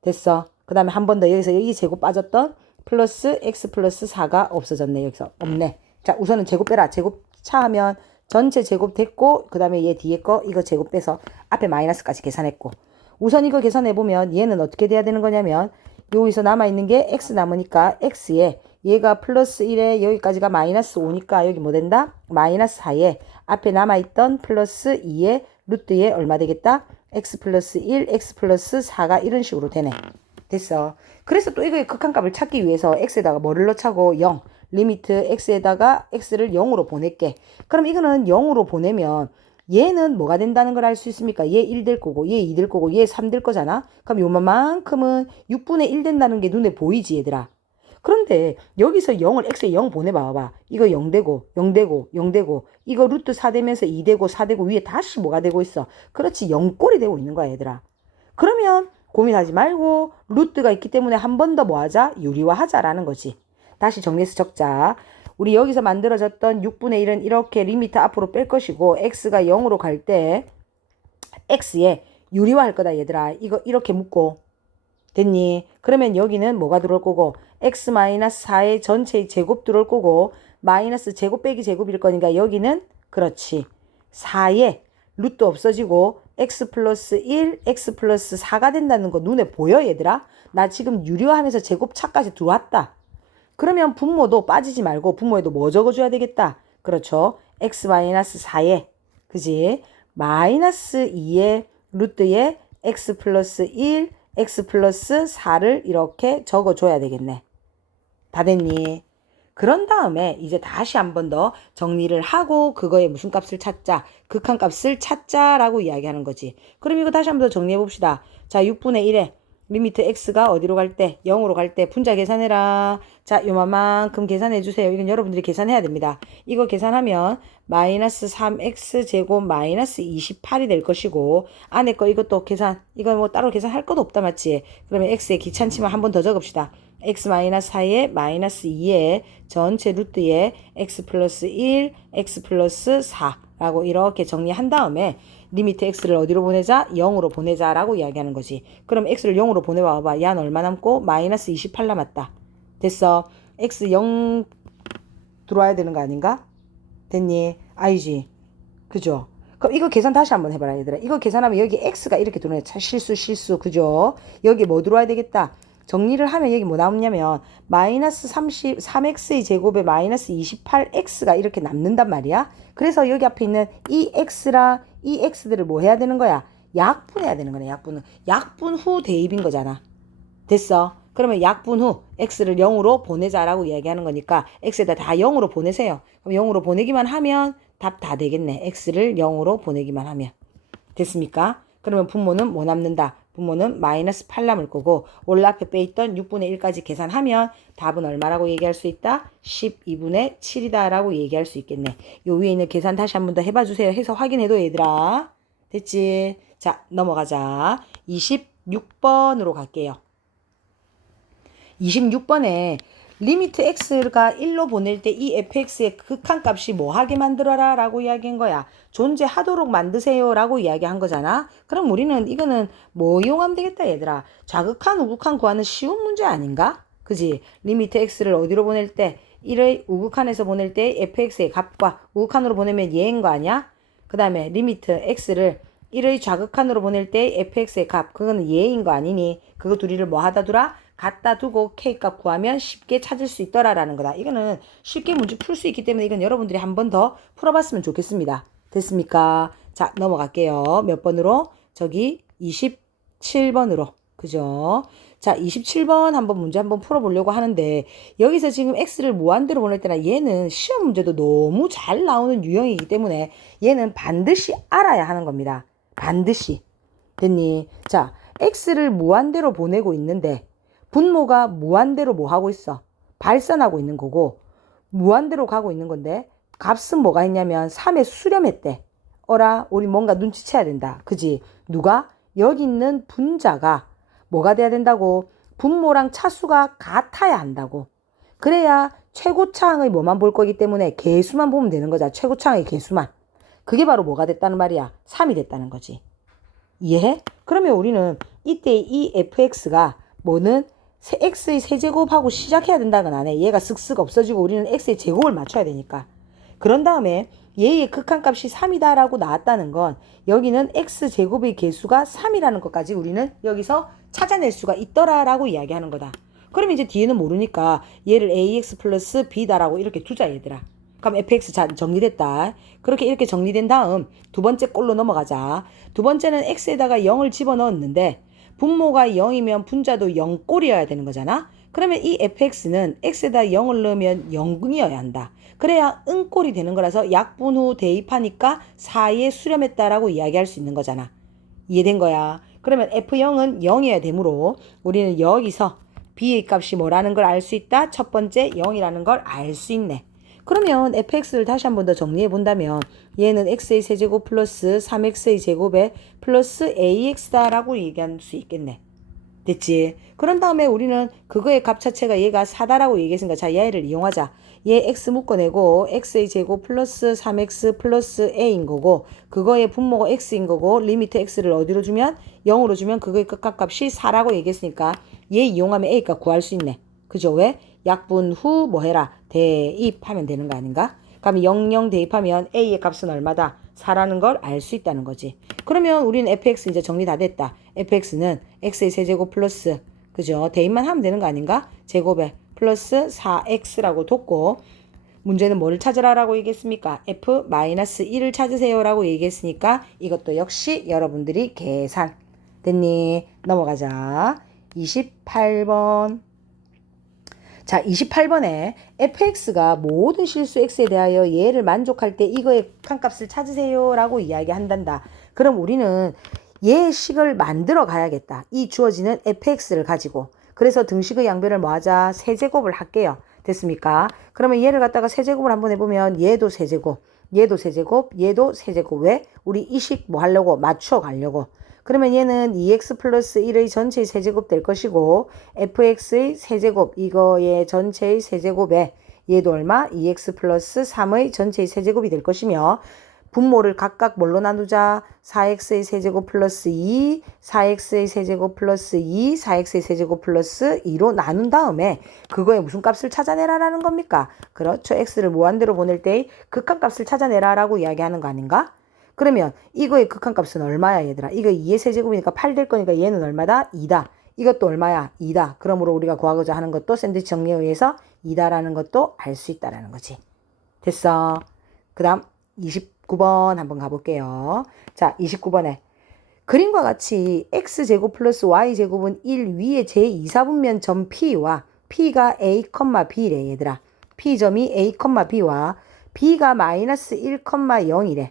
됐어. 그 다음에 한 번 더 여기서 여기 제곱 빠졌던 플러스 x 플러스 4가 없어졌네. 여기서 없네. 자, 우선은 제곱 빼라. 제곱 차하면 전체 제곱 됐고 그 다음에 얘 뒤에 거 이거 제곱 빼서 앞에 마이너스까지 계산했고 우선 이거 계산해보면 얘는 어떻게 돼야 되는 거냐면 여기서 남아있는 게 x 남으니까 x에 얘가 플러스 1에 여기까지가 마이너스 5니까 여기 뭐 된다? 마이너스 4에 앞에 남아있던 플러스 2에 루트에 얼마 되겠다? x 플러스 1, x 플러스 4가 이런 식으로 되네. 됐어. 그래서 또 이거의 극한값을 찾기 위해서 x에다가 뭐를 넣자고? 0. 리미트 x에다가 x를 0으로 보낼게. 그럼 이거는 0으로 보내면 얘는 뭐가 된다는 걸 알 수 있습니까? 얘 1 될 거고 얘 2 될 거고 얘 3 될 거잖아. 그럼 요만큼은 6분의 1 된다는 게 눈에 보이지 얘들아. 그런데 여기서 0을 x에 0 보내봐봐. 이거 0 되고 0 되고 0 되고 이거 루트 4 되면서 2 되고 4 되고 위에 다시 뭐가 되고 있어. 그렇지 0꼴이 되고 있는 거야 얘들아. 그러면 고민하지 말고 루트가 있기 때문에 한 번 더 뭐하자? 유리화하자라는 거지. 다시 정리해서 적자. 우리 여기서 만들어졌던 6분의 1은 이렇게 리미트 앞으로 뺄 것이고 x가 0으로 갈 때 x에 유리화할 거다 얘들아. 이거 이렇게 묶고 됐니? 그러면 여기는 뭐가 들어올 거고 x-4의 전체의 제곱 들어올 거고 마이너스 제곱 빼기 제곱일 거니까 여기는 그렇지 4에 루트 없어지고 x 플러스 1, x 플러스 4가 된다는 거 눈에 보여 얘들아? 나 지금 유리화하면서 제곱차까지 들어왔다. 그러면 분모도 빠지지 말고 분모에도 뭐 적어줘야 되겠다. 그렇죠. x-4에 그지? 마이너스 2에 루트에 x 플러스 1, x 플러스 4를 이렇게 적어줘야 되겠네. 다 됐니? 그런 다음에 이제 다시 한 번 더 정리를 하고 그거에 무슨 값을 찾자. 극한값을 찾자라고 이야기하는 거지. 그럼 이거 다시 한 번 더 정리해 봅시다. 자, 6분의 1에 리미트 x가 어디로 갈 때? 0으로 갈 때 분자 계산해라. 자, 요만큼 계산해 주세요. 이건 여러분들이 계산해야 됩니다. 이거 계산하면 마이너스 3x 제곱 마이너스 28이 될 것이고 안에 거 이것도 계산 이거 뭐 따로 계산할 것도 없다 맞지? 그러면 x에 귀찮지만 한 번 더 적읍시다. x-4에 마이너스 2에 전체 루트에 x 플러스 1, x 플러스 4라고 이렇게 정리한 다음에 리미트 x를 어디로 보내자? 0으로 보내자라고 이야기하는 거지. 그럼 x를 0으로 보내봐봐. 야는 얼마 남고? 마이너스 28 남았다. 됐어. x 0 들어와야 되는 거 아닌가? 됐니? 아니지. 그죠? 그럼 이거 계산 다시 한번 해봐라, 얘들아. 이거 계산하면 여기 x가 이렇게 들어오네. 실수. 그죠? 여기 뭐 들어와야 되겠다. 정리를 하면 여기 뭐 나오냐면 마이너스 3x의 제곱에 마이너스 28x가 이렇게 남는단 말이야. 그래서 여기 앞에 있는 이 x랑 이 x들을 뭐 해야 되는 거야? 약분해야 되는 거네. 약분 후 대입인 거잖아. 됐어? 그러면 약분 후 x를 0으로 보내자라고 이야기하는 거니까 x에다 다 0으로 보내세요. 그럼 0으로 보내기만 하면 답 다 되겠네. x를 0으로 보내기만 하면. 됐습니까? 그러면 분모는 뭐 남는다? 분모는 마이너스 8 남을 거고 원래 앞에 빼있던 6분의 1까지 계산하면 답은 얼마라고 얘기할 수 있다? 12분의 7이다 라고 얘기할 수 있겠네. 요 위에 있는 계산 다시 한 번 더 해봐 주세요. 해서 확인해도 얘들아. 됐지? 자, 넘어가자. 26번으로 갈게요. 26번에 리미트 x가 1로 보낼 때 이 fx의 극한값이 뭐하게 만들어라 라고 이야기한 거야. 존재하도록 만드세요 라고 이야기한 거잖아. 그럼 우리는 이거는 뭐 이용하면 되겠다 얘들아. 좌극한 우극한 구하는 쉬운 문제 아닌가? 그지? 리미트 x를 어디로 보낼 때 1의 우극한에서 보낼 때 fx의 값과 우극한으로 보내면 얘인 거 아니야? 그 다음에 리미트 x를 1의 좌극한으로 보낼 때 fx의 값 그거는 얘인 거 아니니? 그거 둘이를 뭐 하다 두라? 갖다 두고 k값 구하면 쉽게 찾을 수 있더라라는 거다. 이거는 쉽게 문제 풀 수 있기 때문에 이건 여러분들이 한 번 더 풀어봤으면 좋겠습니다. 됐습니까? 자, 넘어갈게요. 몇 번으로? 저기 27번으로. 그죠? 자, 27번 한번 문제 한번 풀어보려고 하는데 여기서 지금 x를 무한대로 보낼 때나 얘는 시험 문제도 너무 잘 나오는 유형이기 때문에 얘는 반드시 알아야 하는 겁니다. 반드시. 됐니? 자, x를 무한대로 보내고 있는데 분모가 무한대로 뭐 하고 있어? 발산하고 있는 거고 무한대로 가고 있는 건데 값은 뭐가 있냐면 3에 수렴했대. 어라 우리 뭔가 눈치채야 된다. 그지? 누가? 여기 있는 분자가 뭐가 돼야 된다고? 분모랑 차수가 같아야 한다고. 그래야 최고차항의 뭐만 볼 거기 때문에 개수만 보면 되는 거잖아. 최고차항의 개수만. 그게 바로 뭐가 됐다는 말이야? 3이 됐다는 거지. 이해해? 그러면 우리는 이때 이 fx가 뭐는 x의 세제곱하고 시작해야 된다는 안 해. 얘가 쓱쓱 없어지고 우리는 x의 제곱을 맞춰야 되니까. 그런 다음에 얘의 극한값이 3이다 라고 나왔다는 건 여기는 x제곱의 개수가 3이라는 것까지 우리는 여기서 찾아낼 수가 있더라 라고 이야기하는 거다. 그럼 이제 뒤에는 모르니까 얘를 ax 플러스 b다라고 이렇게 두자 얘들아. 그럼 fx 정리됐다. 그렇게 이렇게 정리된 다음 두 번째 꼴로 넘어가자. 두 번째는 x에다가 0을 집어넣었는데 분모가 0이면 분자도 0꼴이어야 되는 거잖아. 그러면 이 fx는 x에다 0을 넣으면 0이어야 한다. 그래야 은꼴이 되는 거라서 약분 후 대입하니까 4에 수렴했다라고 이야기할 수 있는 거잖아. 이해된 거야. 그러면 f0은 0이어야 되므로 우리는 여기서 b의 값이 뭐라는 걸 알 수 있다. 첫 번째 0이라는 걸 알 수 있네. 그러면 fx를 다시 한 번 더 정리해 본다면 얘는 x의 세제곱 플러스 3x의 제곱에 플러스 ax다라고 얘기할 수 있겠네. 됐지? 그런 다음에 우리는 그거의 값 자체가 얘가 4다라고 얘기했으니까 자 얘를 이용하자. 얘 x 묶어내고 x의 제곱 플러스 3x 플러스 a인 거고 그거의 분모가 x인 거고 리미트 x를 어디로 주면 0으로 주면 그거의 극한값이 4라고 얘기했으니까 얘 이용하면 a값 구할 수 있네. 그죠? 왜? 약분 후 뭐 해라? 대입하면 되는 거 아닌가? 그럼 00 대입하면 a의 값은 얼마다? 4라는 걸 알 수 있다는 거지. 그러면 우리는 fx 이제 정리 다 됐다. fx는 x의 세제곱 플러스 그죠? 대입만 하면 되는 거 아닌가? 제곱에 플러스 4x라고 뒀고 문제는 뭐를 찾으라라고 얘기했습니까? f-1을 찾으세요 라고 얘기했으니까 이것도 역시 여러분들이 계산 됐니? 넘어가자. 28번. 자, 28번에 fx가 모든 실수 x에 대하여 얘를 만족할 때 이거의 극한값을 찾으세요 라고 이야기한단다. 그럼 우리는 얘의 식을 만들어 가야겠다. 이 주어지는 fx를 가지고. 그래서 등식의 양변을 뭐 하자? 세제곱을 할게요. 됐습니까? 그러면 얘를 갖다가 세제곱을 한번 해보면 얘도 세제곱, 얘도 세제곱, 얘도 세제곱. 왜? 우리 이 식 뭐 하려고? 맞춰 가려고. 그러면 얘는 2x 플러스 1의 전체의 세제곱 될 것이고 fx의 세제곱 이거의 전체의 세제곱에 얘도 얼마? 2x 플러스 3의 전체의 세제곱이 될 것이며 분모를 각각 뭘로 나누자? 4x의 세제곱 플러스 2, 4x의 세제곱 플러스 2, 4x의 세제곱 플러스 2로 나눈 다음에 그거의 무슨 값을 찾아내라라는 겁니까? 그렇죠. x를 무한대로 보낼 때의 극한값을 찾아내라라고 이야기하는 거 아닌가? 그러면 이거의 극한값은 얼마야 얘들아? 이거 2의 세제곱이니까 8 될 거니까 얘는 얼마다? 2다. 이것도 얼마야? 2다. 그러므로 우리가 구하고자 하는 것도 샌드위치 정리에 의해서 2다라는 것도 알 수 있다라는 거지. 됐어. 그 다음 29번 한번 가볼게요. 자, 29번에 그림과 같이 x제곱 플러스 y제곱은 1 위의 제2사분면 점 P와 P가 A, B래 얘들아. P점이 A, B와 B가 마이너스 1, 0이래.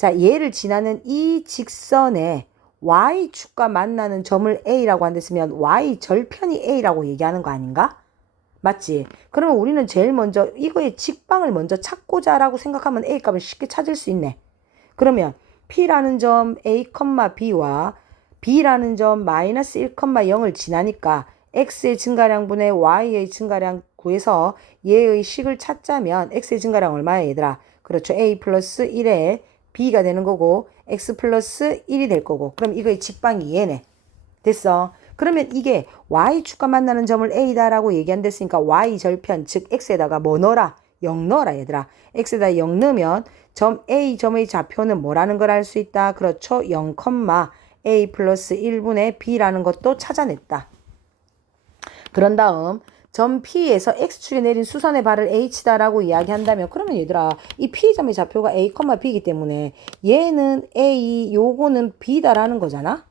자, 얘를 지나는 이 직선에 y축과 만나는 점을 A라고 한댔으면 y절편이 A라고 얘기하는 거 아닌가? 맞지? 그러면 우리는 제일 먼저 이거의 직방을 먼저 찾고자 라고 생각하면 A 값을 쉽게 찾을 수 있네. 그러면 P라는 점 A, B와 B라는 점 마이너스 1, 0을 지나니까 X의 증가량분의 Y의 증가량 구해서 얘의 식을 찾자면 X의 증가량 얼마야 얘들아? 그렇죠. A 플러스 1에 B가 되는 거고 X 플러스 1이 될 거고 그럼 이거의 직방이 얘네. 됐어. 그러면 이게 Y축과 만나는 점을 A다라고 얘기한댔으니까 Y절편 즉 X에다가 뭐 넣어라? 0 넣어라 얘들아. X에다 0 넣으면 점 A 점의 좌표는 뭐라는 걸 알 수 있다. 그렇죠. 0, A 플러스 1분의 B라는 것도 찾아냈다. 그런 다음 점 P에서 X축에 내린 수선의 발을 H다라고 이야기한다면 그러면 얘들아 이 P점의 좌표가 A, B이기 때문에 얘는 A, 요거는 B다라는 거잖아.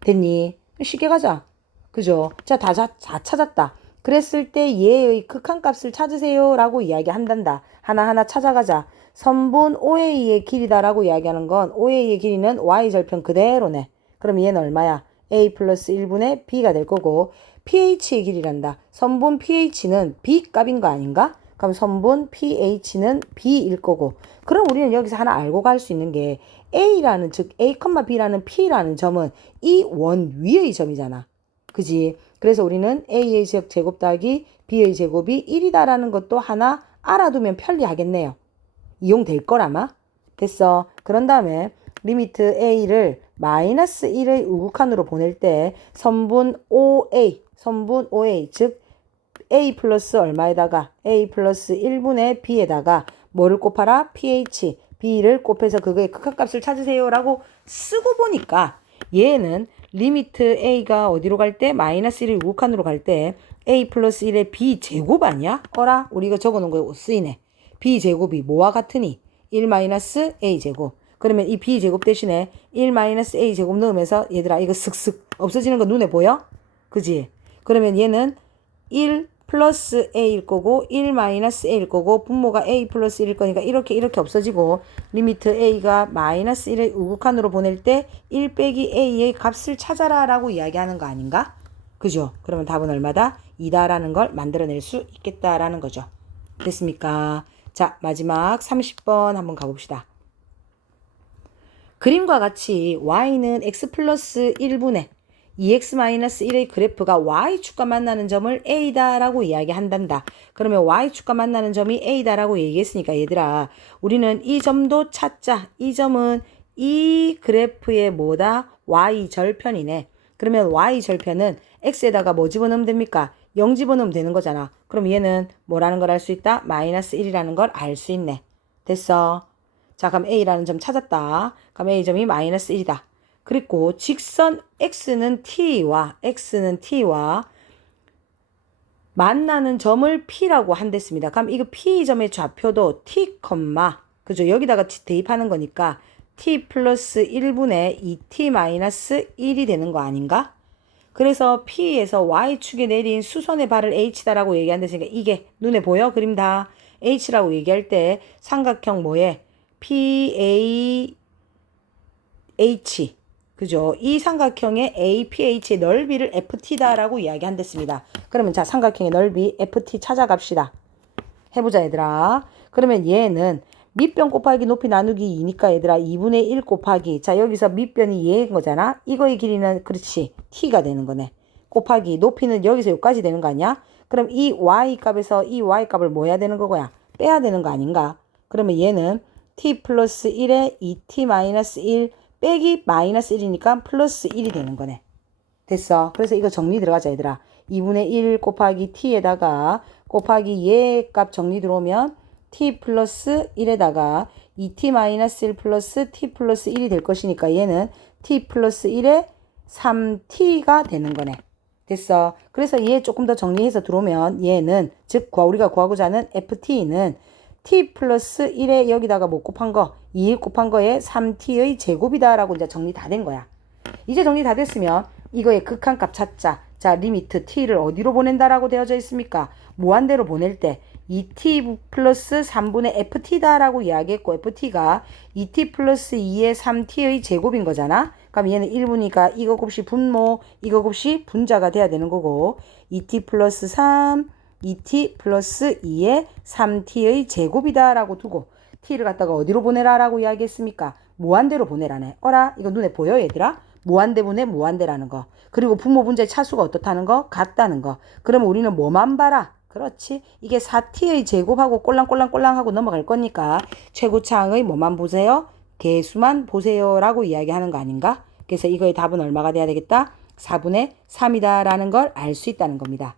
됐니? 쉽게 가자. 그죠? 자, 다 찾았다. 그랬을 때 얘의 극한값을 찾으세요 라고 이야기한단다. 하나하나 찾아가자. 선분 OA의 길이다라고 이야기하는 건 OA의 길이는 Y절편 그대로네. 그럼 얘는 얼마야? A 플러스 1분의 B가 될 거고 PH의 길이란다. 선분 PH는 B 값인 거 아닌가? 그럼 선분 PH는 B일 거고 그럼 우리는 여기서 하나 알고 갈 수 있는 게 A라는 즉 A, B라는 P라는 점은 이 원 위의 점이잖아. 그지? 그래서 우리는 A의 제곱 더하기 B의 제곱이 1이다라는 것도 하나 알아두면 편리하겠네요. 이용될 거라마? 됐어. 그런 다음에 리미트 A를 마이너스 1의 우극한으로 보낼 때 선분 OA 즉 A 플러스 얼마에다가 A 플러스 1분의 B에다가 뭐를 곱하라? pH, B를 곱해서 그거의 극한값을 찾으세요 라고 쓰고 보니까 얘는 리미트 A가 어디로 갈 때? 마이너스 1의 우극한으로 갈 때 A 플러스 1의 B제곱 아니야? 어라? 우리 이거 적어놓은 거 쓰이네. B제곱이 뭐와 같으니? 1 마이너스 A제곱. 그러면 이 B제곱 대신에 1 마이너스 A제곱 넣으면서 얘들아 이거 슥슥 없어지는 거 눈에 보여? 그지? 그러면 얘는 1 플러스 A일 거고 1 마이너스 A일 거고 분모가 A 플러스 1일 거니까 이렇게 없어지고 리미트 A가 마이너스 1의 우극한으로 보낼 때 1 빼기 A의 값을 찾아라 라고 이야기하는 거 아닌가? 그죠? 그러면 답은 얼마다? 2다라는 걸 만들어낼 수 있겠다라는 거죠. 됐습니까? 자, 마지막 30번 한번 가봅시다. 그림과 같이 y는 x 플러스 1분의 2x-1의 그래프가 y축과 만나는 점을 a다라고 이야기한단다. 그러면 y축과 만나는 점이 a다라고 얘기했으니까 얘들아 우리는 이 점도 찾자. 이 점은 이 그래프의 뭐다? y절편이네. 그러면 y절편은 x에다가 뭐 집어넣으면 됩니까? 0 집어넣으면 되는 거잖아. 그럼 얘는 뭐라는 걸 알 수 있다? 마이너스 1이라는 걸 알 수 있네. 됐어. 자, 그럼 A라는 점 찾았다. 그럼 A점이 마이너스 1이다. 그리고 직선 X는 T와 만나는 점을 P라고 한댔습니다. 그럼 이거 P점의 좌표도 T, 그죠? 여기다가 대입하는 거니까 T 플러스 1분의 2T 마이너스 1이 되는 거 아닌가? 그래서 P에서 Y축에 내린 수선의 발을 H다라고 얘기한댔으니까 이게 눈에 보여? 그림 다. H라고 얘기할 때 삼각형 뭐에? PAH 그죠? 이 삼각형의 APH의 넓이를 FT다라고 이야기한댔습니다. 그러면 자 삼각형의 넓이 FT 찾아갑시다. 해보자 얘들아. 그러면 얘는 밑변 곱하기 높이 나누기 2니까 얘들아 2분의 1 곱하기 자 여기서 밑변이 얘인 거잖아. 이거의 길이는 그렇지 T가 되는 거네. 곱하기 높이는 여기서 여기까지 되는 거 아니야? 그럼 이 Y값에서 이 Y값을 뭐 해야 되는 거야? 빼야 되는 거 아닌가? 그러면 얘는 T 플러스 1에 2T 마이너스 1 빼기 마이너스 1이니까 플러스 1이 되는 거네. 됐어. 그래서 이거 정리 들어가자 얘들아. 2분의 1 곱하기 T에다가 곱하기 얘 값 정리 들어오면 T 플러스 1에다가 2t-1 플러스 t 플러스 1이 될 것이니까 얘는 t 플러스 1에 3t가 되는 거네. 됐어. 그래서 얘 조금 더 정리해서 들어오면 얘는 즉 우리가 구하고자 하는 ft는 t 플러스 1에 여기다가 뭐 곱한 거 2에 곱한 거에 3t의 제곱이다 라고 이제 정리 다 된 거야. 이제 정리 다 됐으면 이거의 극한값 찾자. 자, 리미트 t를 어디로 보낸다라고 되어져 있습니까? 무한대로 보낼 때 2t 플러스 3분의 ft다라고 이야기했고 ft가 2t 플러스 2의 3t의 제곱인 거잖아. 그럼 얘는 1분이니까 이거 곱시 분모, 이거 곱시 분자가 돼야 되는 거고 2t 플러스 3, 2t 플러스 2의 3t의 제곱이다 라고 두고 t를 갖다가 어디로 보내라 라고 이야기했습니까? 무한대로 보내라네. 어라? 이거 눈에 보여 얘들아? 무한대분의 무한대라는 거. 그리고 분모 분자의 차수가 어떻다는 거? 같다는 거. 그러면 우리는 뭐만 봐라? 그렇지. 이게 4t의 제곱하고 꼴랑꼴랑꼴랑하고 넘어갈 거니까 최고차항의 뭐만 보세요? 개수만 보세요 라고 이야기하는 거 아닌가? 그래서 이거의 답은 얼마가 돼야 되겠다? 4분의 3이다 라는 걸 알 수 있다는 겁니다.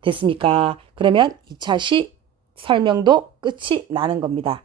됐습니까? 그러면 2차 시 설명도 끝이 나는 겁니다.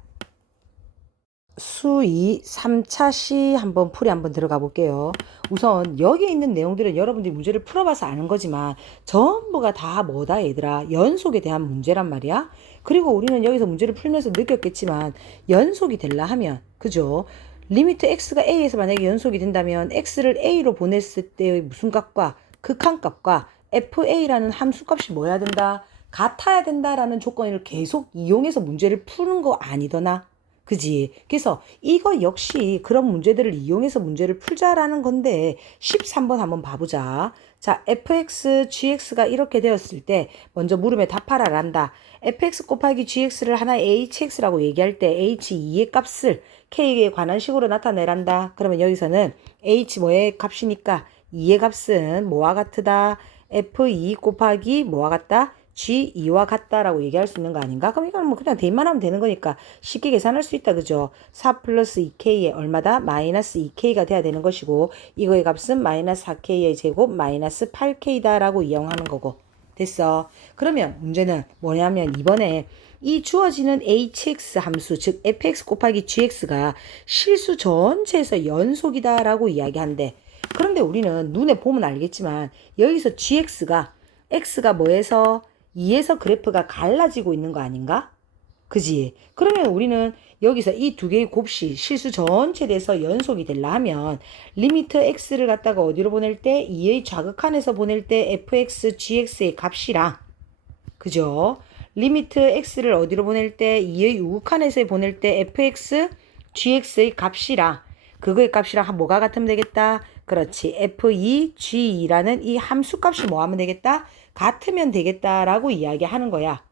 수2 3차 시 한번 풀이 한번 들어가 볼게요. 우선 여기 있는 내용들은 여러분들이 문제를 풀어봐서 아는 거지만 전부가 다 뭐다 얘들아? 연속에 대한 문제란 말이야. 그리고 우리는 여기서 문제를 풀면서 느꼈겠지만 연속이 되려 하면 그죠? 리미트 x가 a에서 만약에 연속이 된다면 x를 a로 보냈을 때의 무슨 값과 극한값과 fa라는 함수값이 뭐야 된다? 같아야 된다라는 조건을 계속 이용해서 문제를 푸는 거 아니더나? 그지? 그래서 이거 역시 그런 문제들을 이용해서 문제를 풀자라는 건데 13번 한번 봐보자. 자, fx, gx가 이렇게 되었을 때 먼저 물음에 답하라 란다. fx 곱하기 gx를 하나의 hx라고 얘기할 때 h2의 값을 k에 관한 식으로 나타내란다. 그러면 여기서는 h 뭐의 값이니까 2의 값은 뭐와 같으다? f2 곱하기 뭐와 같다? G2와 같다라고 얘기할 수 있는 거 아닌가? 그럼 이건 뭐 그냥 대입만 하면 되는 거니까 쉽게 계산할 수 있다. 그죠? 4 플러스 2K에 얼마다? 마이너스 2K가 돼야 되는 것이고 이거의 값은 마이너스 4K의 제곱 마이너스 8K다 라고 이용하는 거고. 됐어. 그러면 문제는 뭐냐면 이번에 이 주어지는 hx 함수 즉 fx 곱하기 gx가 실수 전체에서 연속이다 라고 이야기한대. 그런데 우리는 눈에 보면 알겠지만 여기서 gx가 x가 뭐에서 2에서 그래프가 갈라지고 있는 거 아닌가? 그지? 그러면 우리는 여기서 이 두 개의 곱씨 실수 전체에 대해서 연속이 되려 하면 리미트 x를 갖다가 어디로 보낼 때 2의 좌극한에서 보낼 때 fx, gx의 값이랑 그죠? 리미트 x를 어디로 보낼 때 2의 우극한에서 보낼 때 fx, gx의 값이랑 그거의 값이랑 뭐가 같으면 되겠다? 그렇지. f2, g2라는 이 함수값이 뭐 하면 되겠다? 같으면 되겠다라고 이야기하는 거야.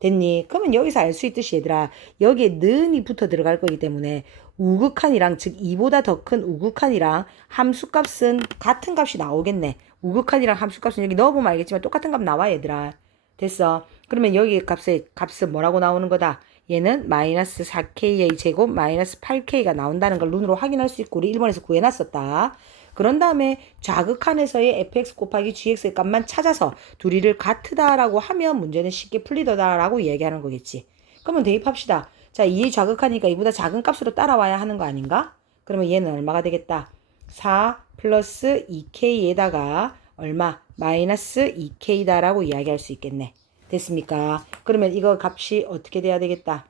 됐니? 그러면 여기서 알 수 있듯이 얘들아 여기에 는이 붙어 들어갈 거기 때문에 우극한이랑 즉 2보다 더 큰 우극한이랑 함수값은 같은 값이 나오겠네. 우극한이랑 함수값은 여기 넣어보면 알겠지만 똑같은 값 나와 얘들아. 됐어. 그러면 여기 값은 뭐라고 나오는 거다? 얘는 마이너스 4K의 제곱 마이너스 8K가 나온다는 걸 눈으로 확인할 수 있고 우리 1번에서 구해놨었다. 그런 다음에 좌극한에서의 fx 곱하기 gx의 값만 찾아서 둘이를 같으다라고 하면 문제는 쉽게 풀리더라라고 얘기하는 거겠지. 그러면 대입합시다. 자, 2의 좌극하니까 이보다 작은 값으로 따라와야 하는 거 아닌가? 그러면 얘는 얼마가 되겠다? 4 플러스 2k에다가 얼마? 마이너스 2k다라고 이야기할 수 있겠네. 됐습니까? 그러면 이거 값이 어떻게 돼야 되겠다?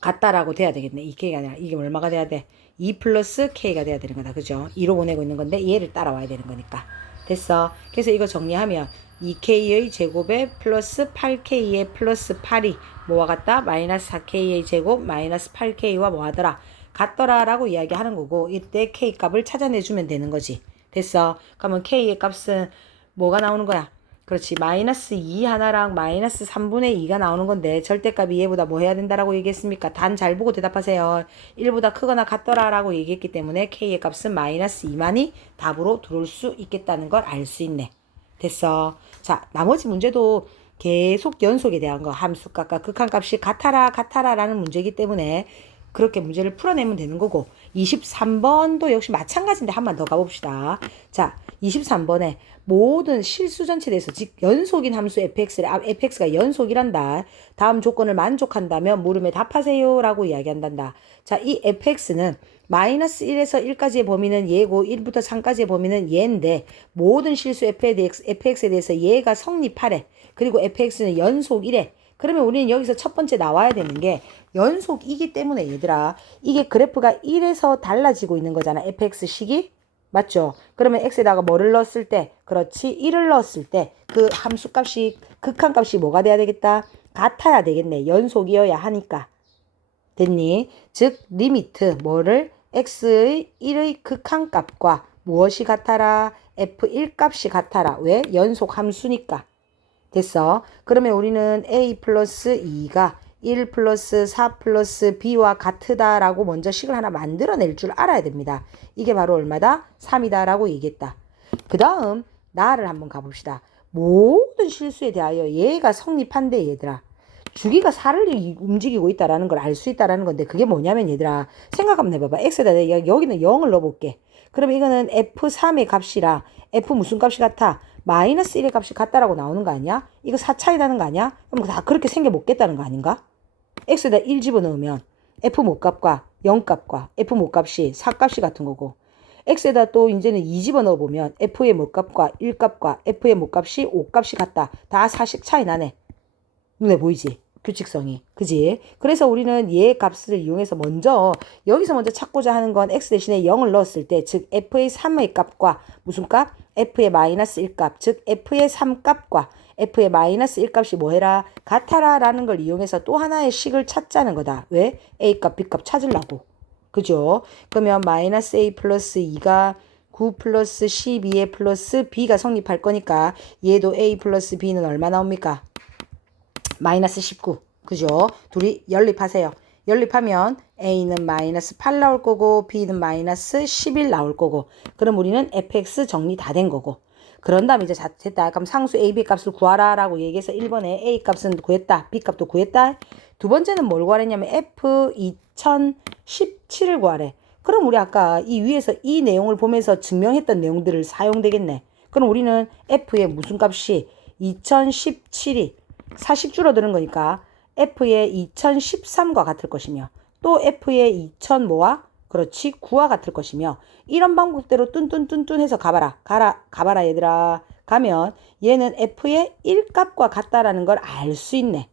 같다라고 돼야 되겠네. 2k가 아니라 이게 얼마가 돼야 돼? 2 플러스 k가 돼야 되는 거다. 그죠? 2로 보내고 있는 건데 얘를 따라와야 되는 거니까. 됐어. 그래서 이거 정리하면 2k의 제곱에 플러스 8k의 플러스 8이 뭐와 같다? 마이너스 4k의 제곱 마이너스 8k와 뭐 하더라? 같더라 라고 이야기하는 거고 이때 k 값을 찾아내주면 되는 거지. 됐어. 그러면 k의 값은 뭐가 나오는 거야? 그렇지. 마이너스 2 하나랑 마이너스 3분의 2가 나오는 건데 절대값이 얘보다 뭐 해야 된다라고 얘기했습니까? 단 잘 보고 대답하세요. 1보다 크거나 같더라 라고 얘기했기 때문에 k의 값은 마이너스 2만이 답으로 들어올 수 있겠다는 걸 알 수 있네. 됐어. 자, 나머지 문제도 계속 연속에 대한 거 함수값과 극한값이 같아라 라는 문제이기 때문에 그렇게 문제를 풀어내면 되는 거고 23번도 역시 마찬가지인데 한 번 더 가봅시다. 자, 23번에 모든 실수 전체 대해서 즉 연속인 함수 fx를 fx가 연속이란다. 다음 조건을 만족한다면 물음에 답하세요 라고 이야기한단다. 자, 이 fx는 마이너스 1에서 1까지의 범위는 얘고 1부터 3까지의 범위는 얘인데 모든 실수 fx에 대해서 얘가 성립하래. 그리고 fx는 연속 1에. 그러면 우리는 여기서 첫 번째 나와야 되는 게 연속이기 때문에 얘들아 이게 그래프가 1에서 달라지고 있는 거잖아. fx식이. 맞죠? 그러면 x에다가 뭐를 넣었을 때 그렇지 1을 넣었을 때 그 함수값이 극한값이 뭐가 돼야 되겠다? 같아야 되겠네. 연속이어야 하니까. 됐니? 즉 리미트 뭐를 x의 1의 극한값과 무엇이 같아라? f1 값이 같아라. 왜? 연속 함수니까. 됐어. 그러면 우리는 a 플러스 2가 1 플러스 4 플러스 b와 같으다라고 먼저 식을 하나 만들어낼 줄 알아야 됩니다. 이게 바로 얼마다? 3이다라고 얘기했다. 그 다음 나를 한번 가봅시다. 모든 실수에 대하여 얘가 성립한대 얘들아. 주기가 4를 움직이고 있다라는 걸 알 수 있다라는 건데 그게 뭐냐면 얘들아 생각 한번 해봐봐. x에다 내가 여기는 0을 넣어볼게. 그러면 이거는 f3의 값이랑 f 무슨 값이 같아? 마이너스 1의 값이 같다라고 나오는 거 아니야? 이거 4 차이 나는 거 아니야? 그럼 다 그렇게 생겨먹겠다는 거 아닌가? x에다 1 집어넣으면 f 못값과 0값과 f 못값이 4값이 같은 거고 x에다 또 이제는 2 집어넣어보면 f의 못값과 1값과 f의 못값이 5값이 같다. 다 4씩 차이 나네. 눈에 보이지? 규칙성이. 그지? 그래서 우리는 얘 값을 이용해서 여기서 먼저 찾고자 하는 건 x 대신에 0을 넣었을 때, 즉 f의 3의 값과 무슨 값? f의 마이너스 1값, 즉 f의 3값과 f의 마이너스 1값이 뭐해라? 같아라 라는 걸 이용해서 또 하나의 식을 찾자는 거다. 왜? a값, b값 찾으려고. 그죠? 그러면 마이너스 a 플러스 2가 9 플러스 12에 플러스 b가 성립할 거니까 얘도 a 플러스 b는 얼마 나옵니까? 마이너스 19. 그죠? 둘이 연립하세요. 연립하면 A는 마이너스 8 나올 거고 B는 마이너스 11 나올 거고 그럼 우리는 fx 정리 다 된 거고 그런 다음에 이제 됐다. 그럼 상수 A, B 값을 구하라 라고 얘기해서 1번에 A 값은 구했다. B 값도 구했다. 두 번째는 뭘 구하랬냐면 F 2017을 구하래. 그럼 우리 아까 이 위에서 이 내용을 보면서 증명했던 내용들을 사용되겠네. 그럼 우리는 F의 무슨 값이 2017이 40 줄어드는 거니까 F의 2013과 같을 것이며 또 F의 2000 뭐와? 그렇지 9와 같을 것이며 이런 방법대로 뚠뚠뚠뚠 해서 가봐라 얘들아. 가면 얘는 F의 1값과 같다라는 걸 알 수 있네.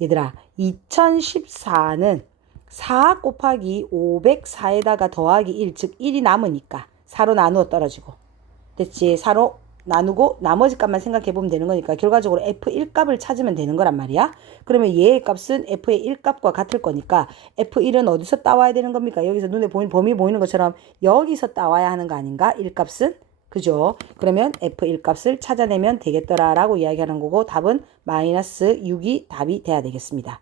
얘들아 2014는 4 곱하기 504에다가 더하기 1, 즉 1이 남으니까 4로 나누어 떨어지고 됐지? 4로 나누고 나머지 값만 생각해 보면 되는 거니까 결과적으로 F1 값을 찾으면 되는 거란 말이야. 그러면 얘의 값은 F의 1값과 같을 거니까 F1은 어디서 따와야 되는 겁니까? 여기서 눈에 보이는 범위 보이는 것처럼 여기서 따와야 하는 거 아닌가? 1값은? 그죠? 그러면 F1 값을 찾아내면 되겠더라라고 이야기하는 거고 답은 마이너스 6이 답이 돼야 되겠습니다.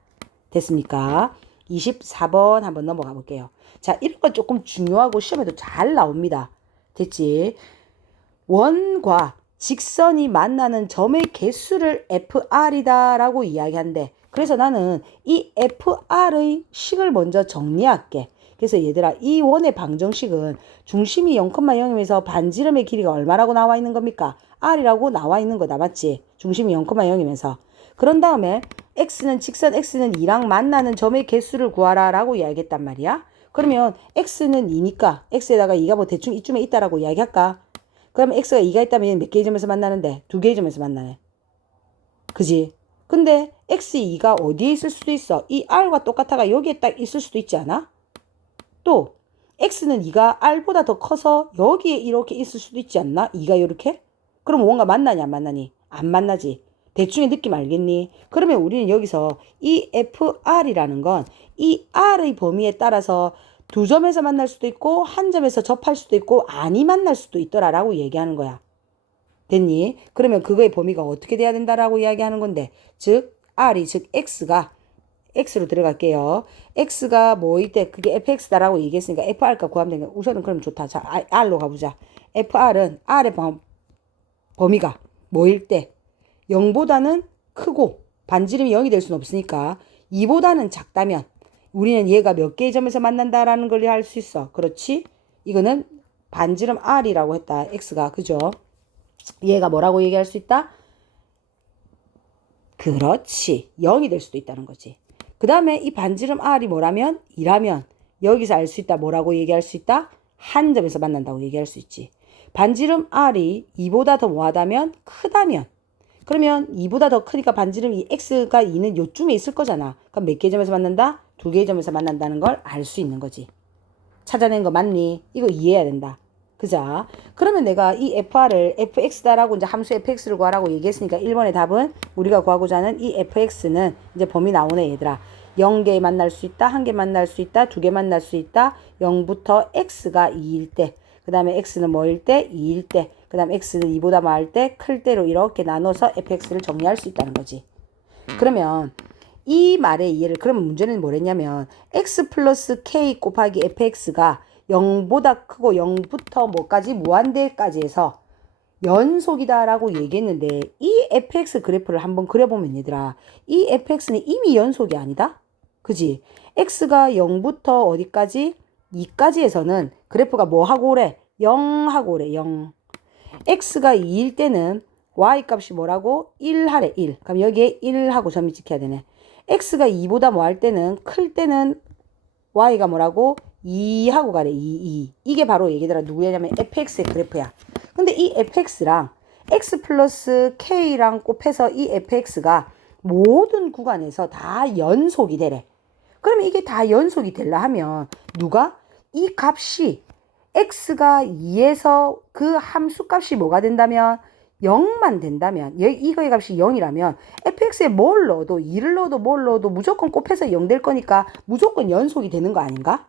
됐습니까? 24번 한번 넘어가 볼게요. 자, 이런 건 조금 중요하고 시험에도 잘 나옵니다. 됐지? 원과 직선이 만나는 점의 개수를 FR이다 라고 이야기한대. 그래서 나는 이 FR의 식을 먼저 정리할게. 그래서 얘들아 이 원의 방정식은 중심이 0,0이면서 반지름의 길이가 얼마라고 나와 있는 겁니까? R이라고 나와 있는 거다. 맞지? 중심이 0,0이면서. 그런 다음에 X는 직선 X는 2랑 만나는 점의 개수를 구하라 라고 이야기했단 말이야. 그러면 X는 2니까 X에다가 2가 뭐 대충 이쯤에 있다라고 이야기할까? 그러면 x가 2가 있다면 몇 개의 점에서 만나는데? 2개의 점에서 만나네. 그지? 근데 x2가 어디에 있을 수도 있어? 이 r과 똑같아가 여기에 딱 있을 수도 있지 않아? 또 x는 2가 r보다 더 커서 여기에 이렇게 있을 수도 있지 않나? 2가 이렇게? 그럼 뭔가 만나니 안 만나니? 안 만나지. 대충의 느낌 알겠니? 그러면 우리는 여기서 이 FR이라는 건 이 R의 범위에 따라서 두 점에서 만날 수도 있고 한 점에서 접할 수도 있고 아니 만날 수도 있더라라고 얘기하는 거야. 됐니? 그러면 그거의 범위가 어떻게 돼야 된다라고 이야기하는 건데 즉 R이 즉 X로 들어갈게요. X가 뭐일 때 그게 fx다라고 얘기했으니까 FR값 구하면 되니까 우선은 그럼 좋다. 자 R로 가보자. FR은 R의 범위가 뭐일 때 0보다는 크고 반지름이 0이 될 수는 없으니까 2보다는 작다면 우리는 얘가 몇 개의 점에서 만난다라는 걸 알 수 있어. 그렇지? 이거는 반지름 R이라고 했다. X가. 그죠? 얘가 뭐라고 얘기할 수 있다? 그렇지. 0이 될 수도 있다는 거지. 그 다음에 이 반지름 R이 뭐라면? 2라면 여기서 알 수 있다. 뭐라고 얘기할 수 있다? 한 점에서 만난다고 얘기할 수 있지. 반지름 R이 2보다 더 뭐하다면? 크다면. 그러면 2보다 더 크니까 반지름 이 X가 2는 요쯤에 있을 거잖아. 그럼 몇 개의 점에서 만난다? 2개의 점에서 만난다는 걸 알 수 있는 거지. 찾아낸 거 맞니? 이거 이해해야 된다. 그죠? 그러면 내가 이 FR을 fx다라고 이제 함수 fx를 구하라고 얘기했으니까 1번의 답은 우리가 구하고자 하는 이 fx는 이제 범위 나오네 얘들아. 0개 만날 수 있다, 1개 만날 수 있다, 2개 만날 수 있다, 0부터 x가 2일 때, 그 다음에 x는 뭐일 때? 2일 때, 그 다음에 x는 2보다 많을 때, 클 때로 이렇게 나눠서 fx를 정리할 수 있다는 거지. 그러면 이 말의 이해를, 그러면 문제는 뭐랬냐면 x 플러스 k 곱하기 fx가 0보다 크고 0부터 뭐까지 무한대까지 해서 연속이다라고 얘기했는데 이 fx 그래프를 한번 그려보면 얘들아 이 fx는 이미 연속이 아니다? 그지? x가 0부터 어디까지? 2까지 해서는 그래프가 뭐 하고 오래? 0 하고 오래 0. x가 2일 때는 y 값이 뭐라고? 1 하래 1. 그럼 여기에 1 하고 점이 찍혀야 되네. x가 2보다 뭐 할 때는 클 때는 y가 뭐라고? 2 하고 가래 2. 이게 바로 얘기더라 누구냐면 fx의 그래프야. 근데 이 fx랑 x 플러스 k랑 곱해서 이 fx가 모든 구간에서 다 연속이 되래. 그러면 이게 다 연속이 되려 하면 누가? 이 값이 x가 2에서 그 함수 값이 뭐가 된다면 0만 된다면 이거의 값이 0이라면 fx에 뭘 넣어도 2를 넣어도 뭘 넣어도 무조건 곱해서 0 될 거니까 무조건 연속이 되는 거 아닌가?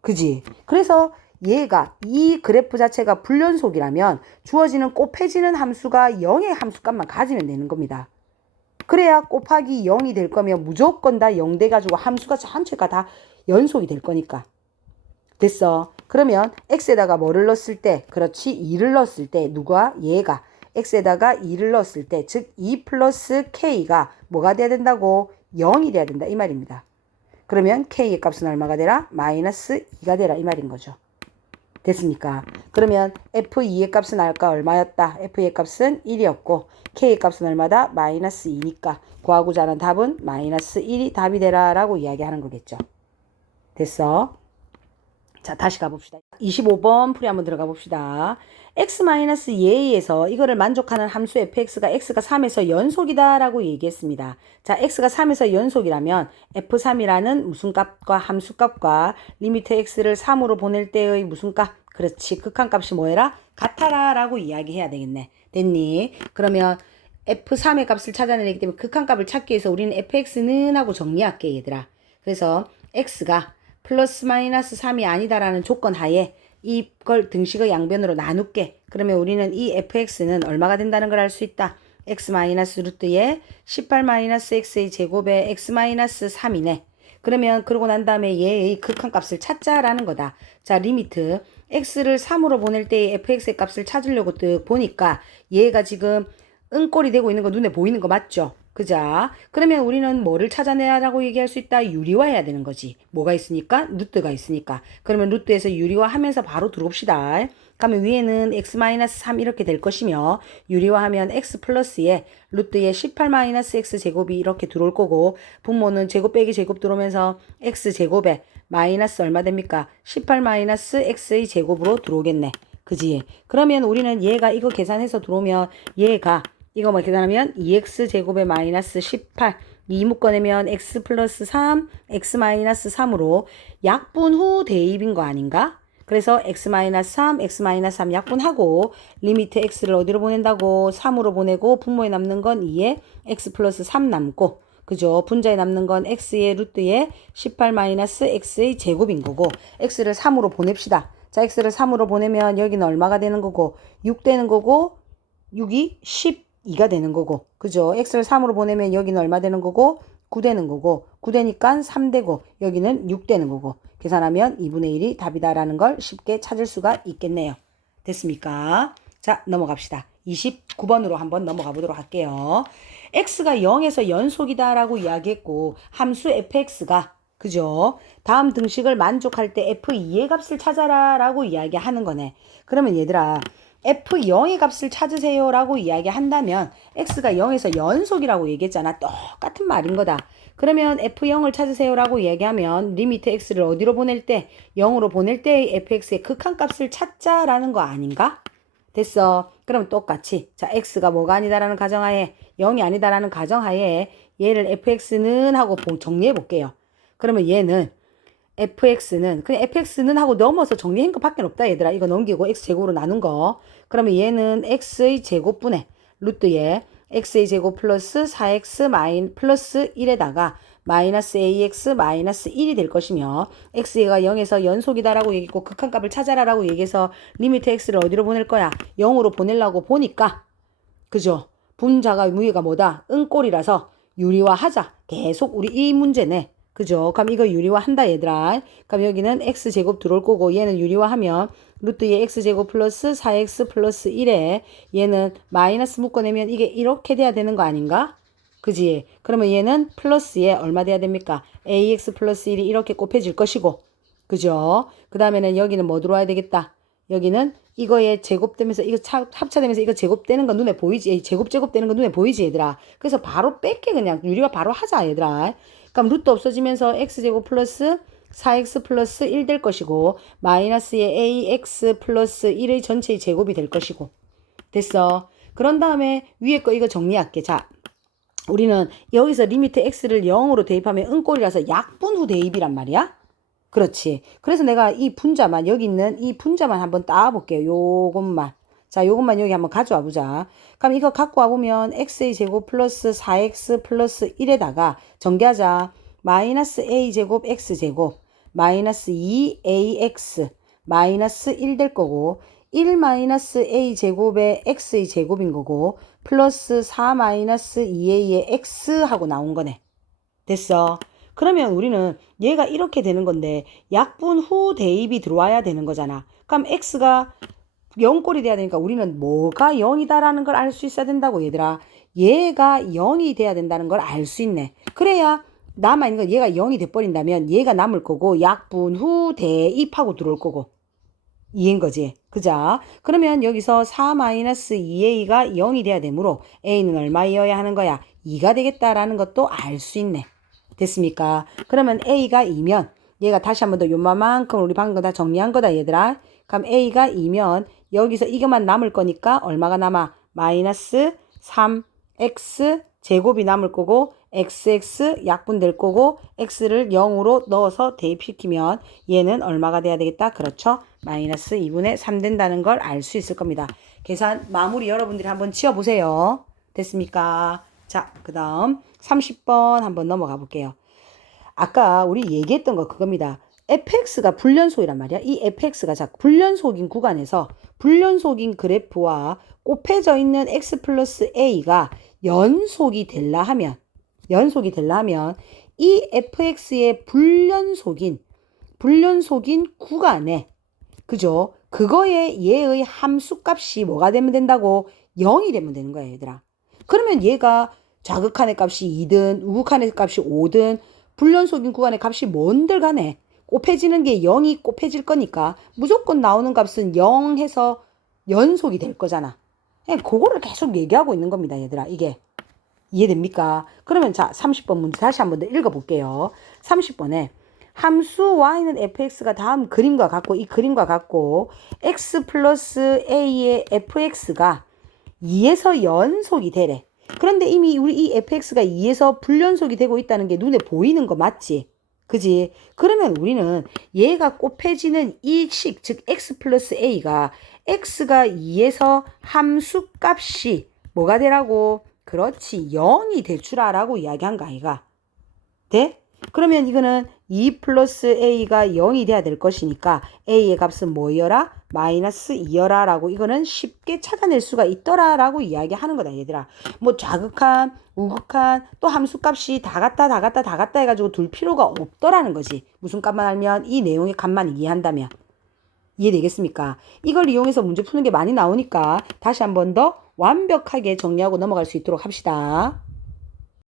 그지? 그래서 얘가 이 그래프 자체가 불연속이라면 주어지는 곱해지는 함수가 0의 함수값만 가지면 되는 겁니다. 그래야 곱하기 0이 될 거면 무조건 다 0 돼가지고 함수가 전체가 다 연속이 될 거니까. 됐어. 그러면 x에다가 뭐를 넣었을 때? 그렇지. 2를 넣었을 때 누가? 얘가. x에다가 2를 넣었을 때 즉 2 플러스 k가 뭐가 돼야 된다고? 0이 돼야 된다. 이 말입니다. 그러면 k의 값은 얼마가 되라? 마이너스 2가 되라. 이 말인 거죠. 됐습니까? 그러면 f2의 값은 알까? 얼마였다? f의 값은 1이었고 k의 값은 얼마다? 마이너스 2니까 구하고자 하는 답은 마이너스 1이 답이 되라 라고 이야기하는 거겠죠. 됐어? 자, 다시 가봅시다. 25번 풀이 한번 들어가 봅시다. x-2a에서 이거를 만족하는 함수 fx가 x가 3에서 연속이다 라고 얘기했습니다. 자, x가 3에서 연속이라면 f3이라는 무슨 값과 함수 값과 리미트 x를 3으로 보낼 때의 무슨 값? 그렇지. 극한값이 뭐해라? 같아라 라고 이야기해야 되겠네. 됐니? 그러면 f3의 값을 찾아내기 때문에 극한값을 찾기 위해서 우리는 fx는 하고 정리할게 얘들아. 그래서 x가 플러스 마이너스 3이 아니다라는 조건 하에 이걸 등식의 양변으로 나눌게. 그러면 우리는 이 fx는 얼마가 된다는 걸 알 수 있다. x 마이너스 루트에 18 마이너스 x의 제곱에 x 마이너스 3이네. 그러면 그러고 난 다음에 얘의 극한값을 찾자라는 거다. 자, 리미트 x를 3으로 보낼 때의 fx의 값을 찾으려고 뜩 보니까 얘가 지금 은꼴이 되고 있는 거 눈에 보이는 거 맞죠? 그자? 그러면 우리는 뭐를 찾아내라고 얘기할 수 있다? 유리화해야 되는 거지. 뭐가 있으니까? 루트가 있으니까. 그러면 루트에서 유리화하면서 바로 들어옵시다. 그러면 위에는 x-3 이렇게 될 것이며 유리화하면 x 플러스에 루트에 18-x 제곱이 이렇게 들어올 거고 분모는 제곱 빼기 제곱 들어오면서 x 제곱에 마이너스 얼마 됩니까? 18-x의 제곱으로 들어오겠네. 그지? 그러면 우리는 얘가 이거 계산해서 들어오면 얘가 이거 뭐 계산하면 2x 제곱에 마이너스 18 2 묶어내면 x 플러스 3 x 마이너스 3으로 약분 후 대입인 거 아닌가? 그래서 x 마이너스 3 x 마이너스 3 약분하고 리미트 x를 어디로 보낸다고? 3으로 보내고 분모에 남는 건 2에 x 플러스 3 남고 그죠? 분자에 남는 건 x의 루트에 18 마이너스 x의 제곱인 거고 x를 3으로 보냅시다. 자, x를 3으로 보내면 여기는 얼마가 되는 거고 6 되는 거고 6이 12가 되는 거고 그죠? x를 3으로 보내면 여기는 얼마 되는 거고 9 되는 거고 9 되니까 3 되고 여기는 6 되는 거고 계산하면 2분의 1이 답이다라는 걸 쉽게 찾을 수가 있겠네요. 됐습니까? 자, 넘어갑시다. 29번으로 한번 넘어가 보도록 할게요. x가 0에서 연속이다 라고 이야기했고 함수 fx가 그죠? 다음 등식을 만족할 때 F2의 값을 찾아라 라고 이야기하는 거네. 그러면 얘들아 F0의 값을 찾으세요 라고 이야기한다면 X가 0에서 연속이라고 얘기했잖아. 똑같은 말인 거다. 그러면 F0을 찾으세요 라고 이야기하면 리미트 X를 어디로 보낼 때? 0으로 보낼 때의 fx의 극한값을 찾자라는 거 아닌가? 됐어. 그럼 똑같이 자 x가 뭐가 아니다라는 가정하에 0이 아니다라는 가정하에 얘를 fx는 하고 정리해 볼게요. 그러면 얘는 fx는 그냥 fx는 하고 넘어서 정리한 것밖에 없다 얘들아. 이거 넘기고 x제곱으로 나눈 거. 그러면 얘는 x의 제곱분의 루트에 x의 제곱 플러스 4x 플러스 1에다가 마이너스 ax 마이너스 1이 될 것이며 x가 0에서 연속이다라고 얘기했고 극한값을 찾아라라고 얘기해서 리미트 x를 어디로 보낼 거야? 0으로 보내려고 보니까 그죠? 분자가 위가 뭐다? 은꼴이라서 유리화하자. 계속 우리 이 문제네. 그죠? 그럼 이거 유리화한다 얘들아. 그럼 여기는 x제곱 들어올 거고 얘는 유리화하면 루트의 x제곱 플러스 4x 플러스 1에 얘는 마이너스 묶어내면 이게 이렇게 돼야 되는 거 아닌가? 그지? 그러면 얘는 플러스에 얼마 돼야 됩니까? ax 플러스 1이 이렇게 곱해질 것이고 그죠? 그 다음에는 여기는 뭐 들어와야 되겠다? 여기는 이거에 제곱되면서 이거 합차되면서 이거 제곱되는 거 눈에 보이지? 제곱되는 거 눈에 보이지 얘들아? 그래서 바로 뺄게 그냥 유리화 바로 하자 얘들아. 그럼 루트 없어지면서 x제곱 플러스 4x 플러스 1 될 것이고 마이너스의 ax 플러스 1의 전체의 제곱이 될 것이고 됐어. 그런 다음에 위에 거 이거 정리할게. 자 우리는 여기서 리미트 x를 0으로 대입하면 은꼴이라서 약분후 대입이란 말이야. 그렇지. 그래서 내가 이 분자만 여기 있는 이 분자만 한번 따볼게요. 요것만. 자, 요것만 여기 한번 가져와 보자. 그럼 이거 갖고 와보면 x의 제곱 플러스 4x 플러스 1에다가 전개하자. 마이너스 a제곱 x제곱 마이너스 2ax 마이너스 1 될 거고 1 마이너스 a제곱의 x의 제곱인 거고 플러스 4 마이너스 2a의 x 하고 나온 거네. 됐어. 그러면 우리는 얘가 이렇게 되는 건데 약분 후 대입이 들어와야 되는 거잖아. 그럼 x가 0꼴이 돼야 되니까 우리는 뭐가 0이다라는 걸 알 수 있어야 된다고 얘들아. 얘가 0이 돼야 된다는 걸 알 수 있네. 그래야 남아있는 건 얘가 0이 돼버린다면 얘가 남을 거고 약분 후 대입하고 들어올 거고. 이해인 거지. 그자? 그러면 여기서 4-2a가 0이 돼야 되므로 a는 얼마이어야 하는 거야? 2가 되겠다라는 것도 알 수 있네. 됐습니까? 그러면 a가 2면 얘가 다시 한 번 더 요만큼 우리 방금 다 정리한 거다 얘들아. 그럼 a가 2면 여기서 이것만 남을 거니까 얼마가 남아? 마이너스 3x 제곱이 남을 거고 xx 약분될 거고 x를 0으로 넣어서 대입시키면 얘는 얼마가 돼야 되겠다? 그렇죠? 마이너스 2분의 3 된다는 걸 알 수 있을 겁니다. 계산 마무리 여러분들이 한번 지어보세요. 됐습니까? 자, 그 다음 30번 한번 넘어가 볼게요. 아까 우리 얘기했던 거 그겁니다. fx가 불연속이란 말이야. 이 fx가 자 불연속인 구간에서 불연속인 그래프와 곱해져 있는 x 플러스 a가 연속이 되려 하면 이 fx의 불연속인 구간에 그죠? 그거에 얘의 함수값이 뭐가 되면 된다고? 0이 되면 되는 거야 얘들아. 그러면 얘가 좌극한의 값이 2든 우극한의 값이 5든 불연속인 구간의 값이 뭔들 간에 곱해지는 게 0이 곱해질 거니까 무조건 나오는 값은 0 해서 연속이 될 거잖아. 그거를 계속 얘기하고 있는 겁니다 얘들아. 이게 이해됩니까? 그러면 자 30번 문제 다시 한 번 더 읽어볼게요. 30번에 함수 y는 fx가 다음 그림과 같고 이 그림과 같고 x 플러스 a의 fx가 2에서 연속이 되래. 그런데 이미 우리 이 fx가 2에서 불연속이 되고 있다는 게 눈에 보이는 거 맞지? 그지? 그러면 우리는 얘가 곱해지는 이 식, 즉 x 플러스 a가 x가 2에서 함수값이 뭐가 되라고? 그렇지, 0이 대출하라고 이야기한 거 아이가? 돼? 그러면 이거는 2 플러스 a가 0이 돼야 될 것이니까 a의 값은 뭐이어라? 마이너스 2여라 라고 이거는 쉽게 찾아낼 수가 있더라 라고 이야기하는 거다 얘들아. 뭐 좌극한, 우극한, 또 함수값이 다 같다 해가지고 둘 필요가 없더라는 거지. 무슨 값만 알면 이 내용의 값만 이해한다면. 이해되겠습니까? 이걸 이용해서 문제 푸는 게 많이 나오니까 다시 한 번 더 완벽하게 정리하고 넘어갈 수 있도록 합시다.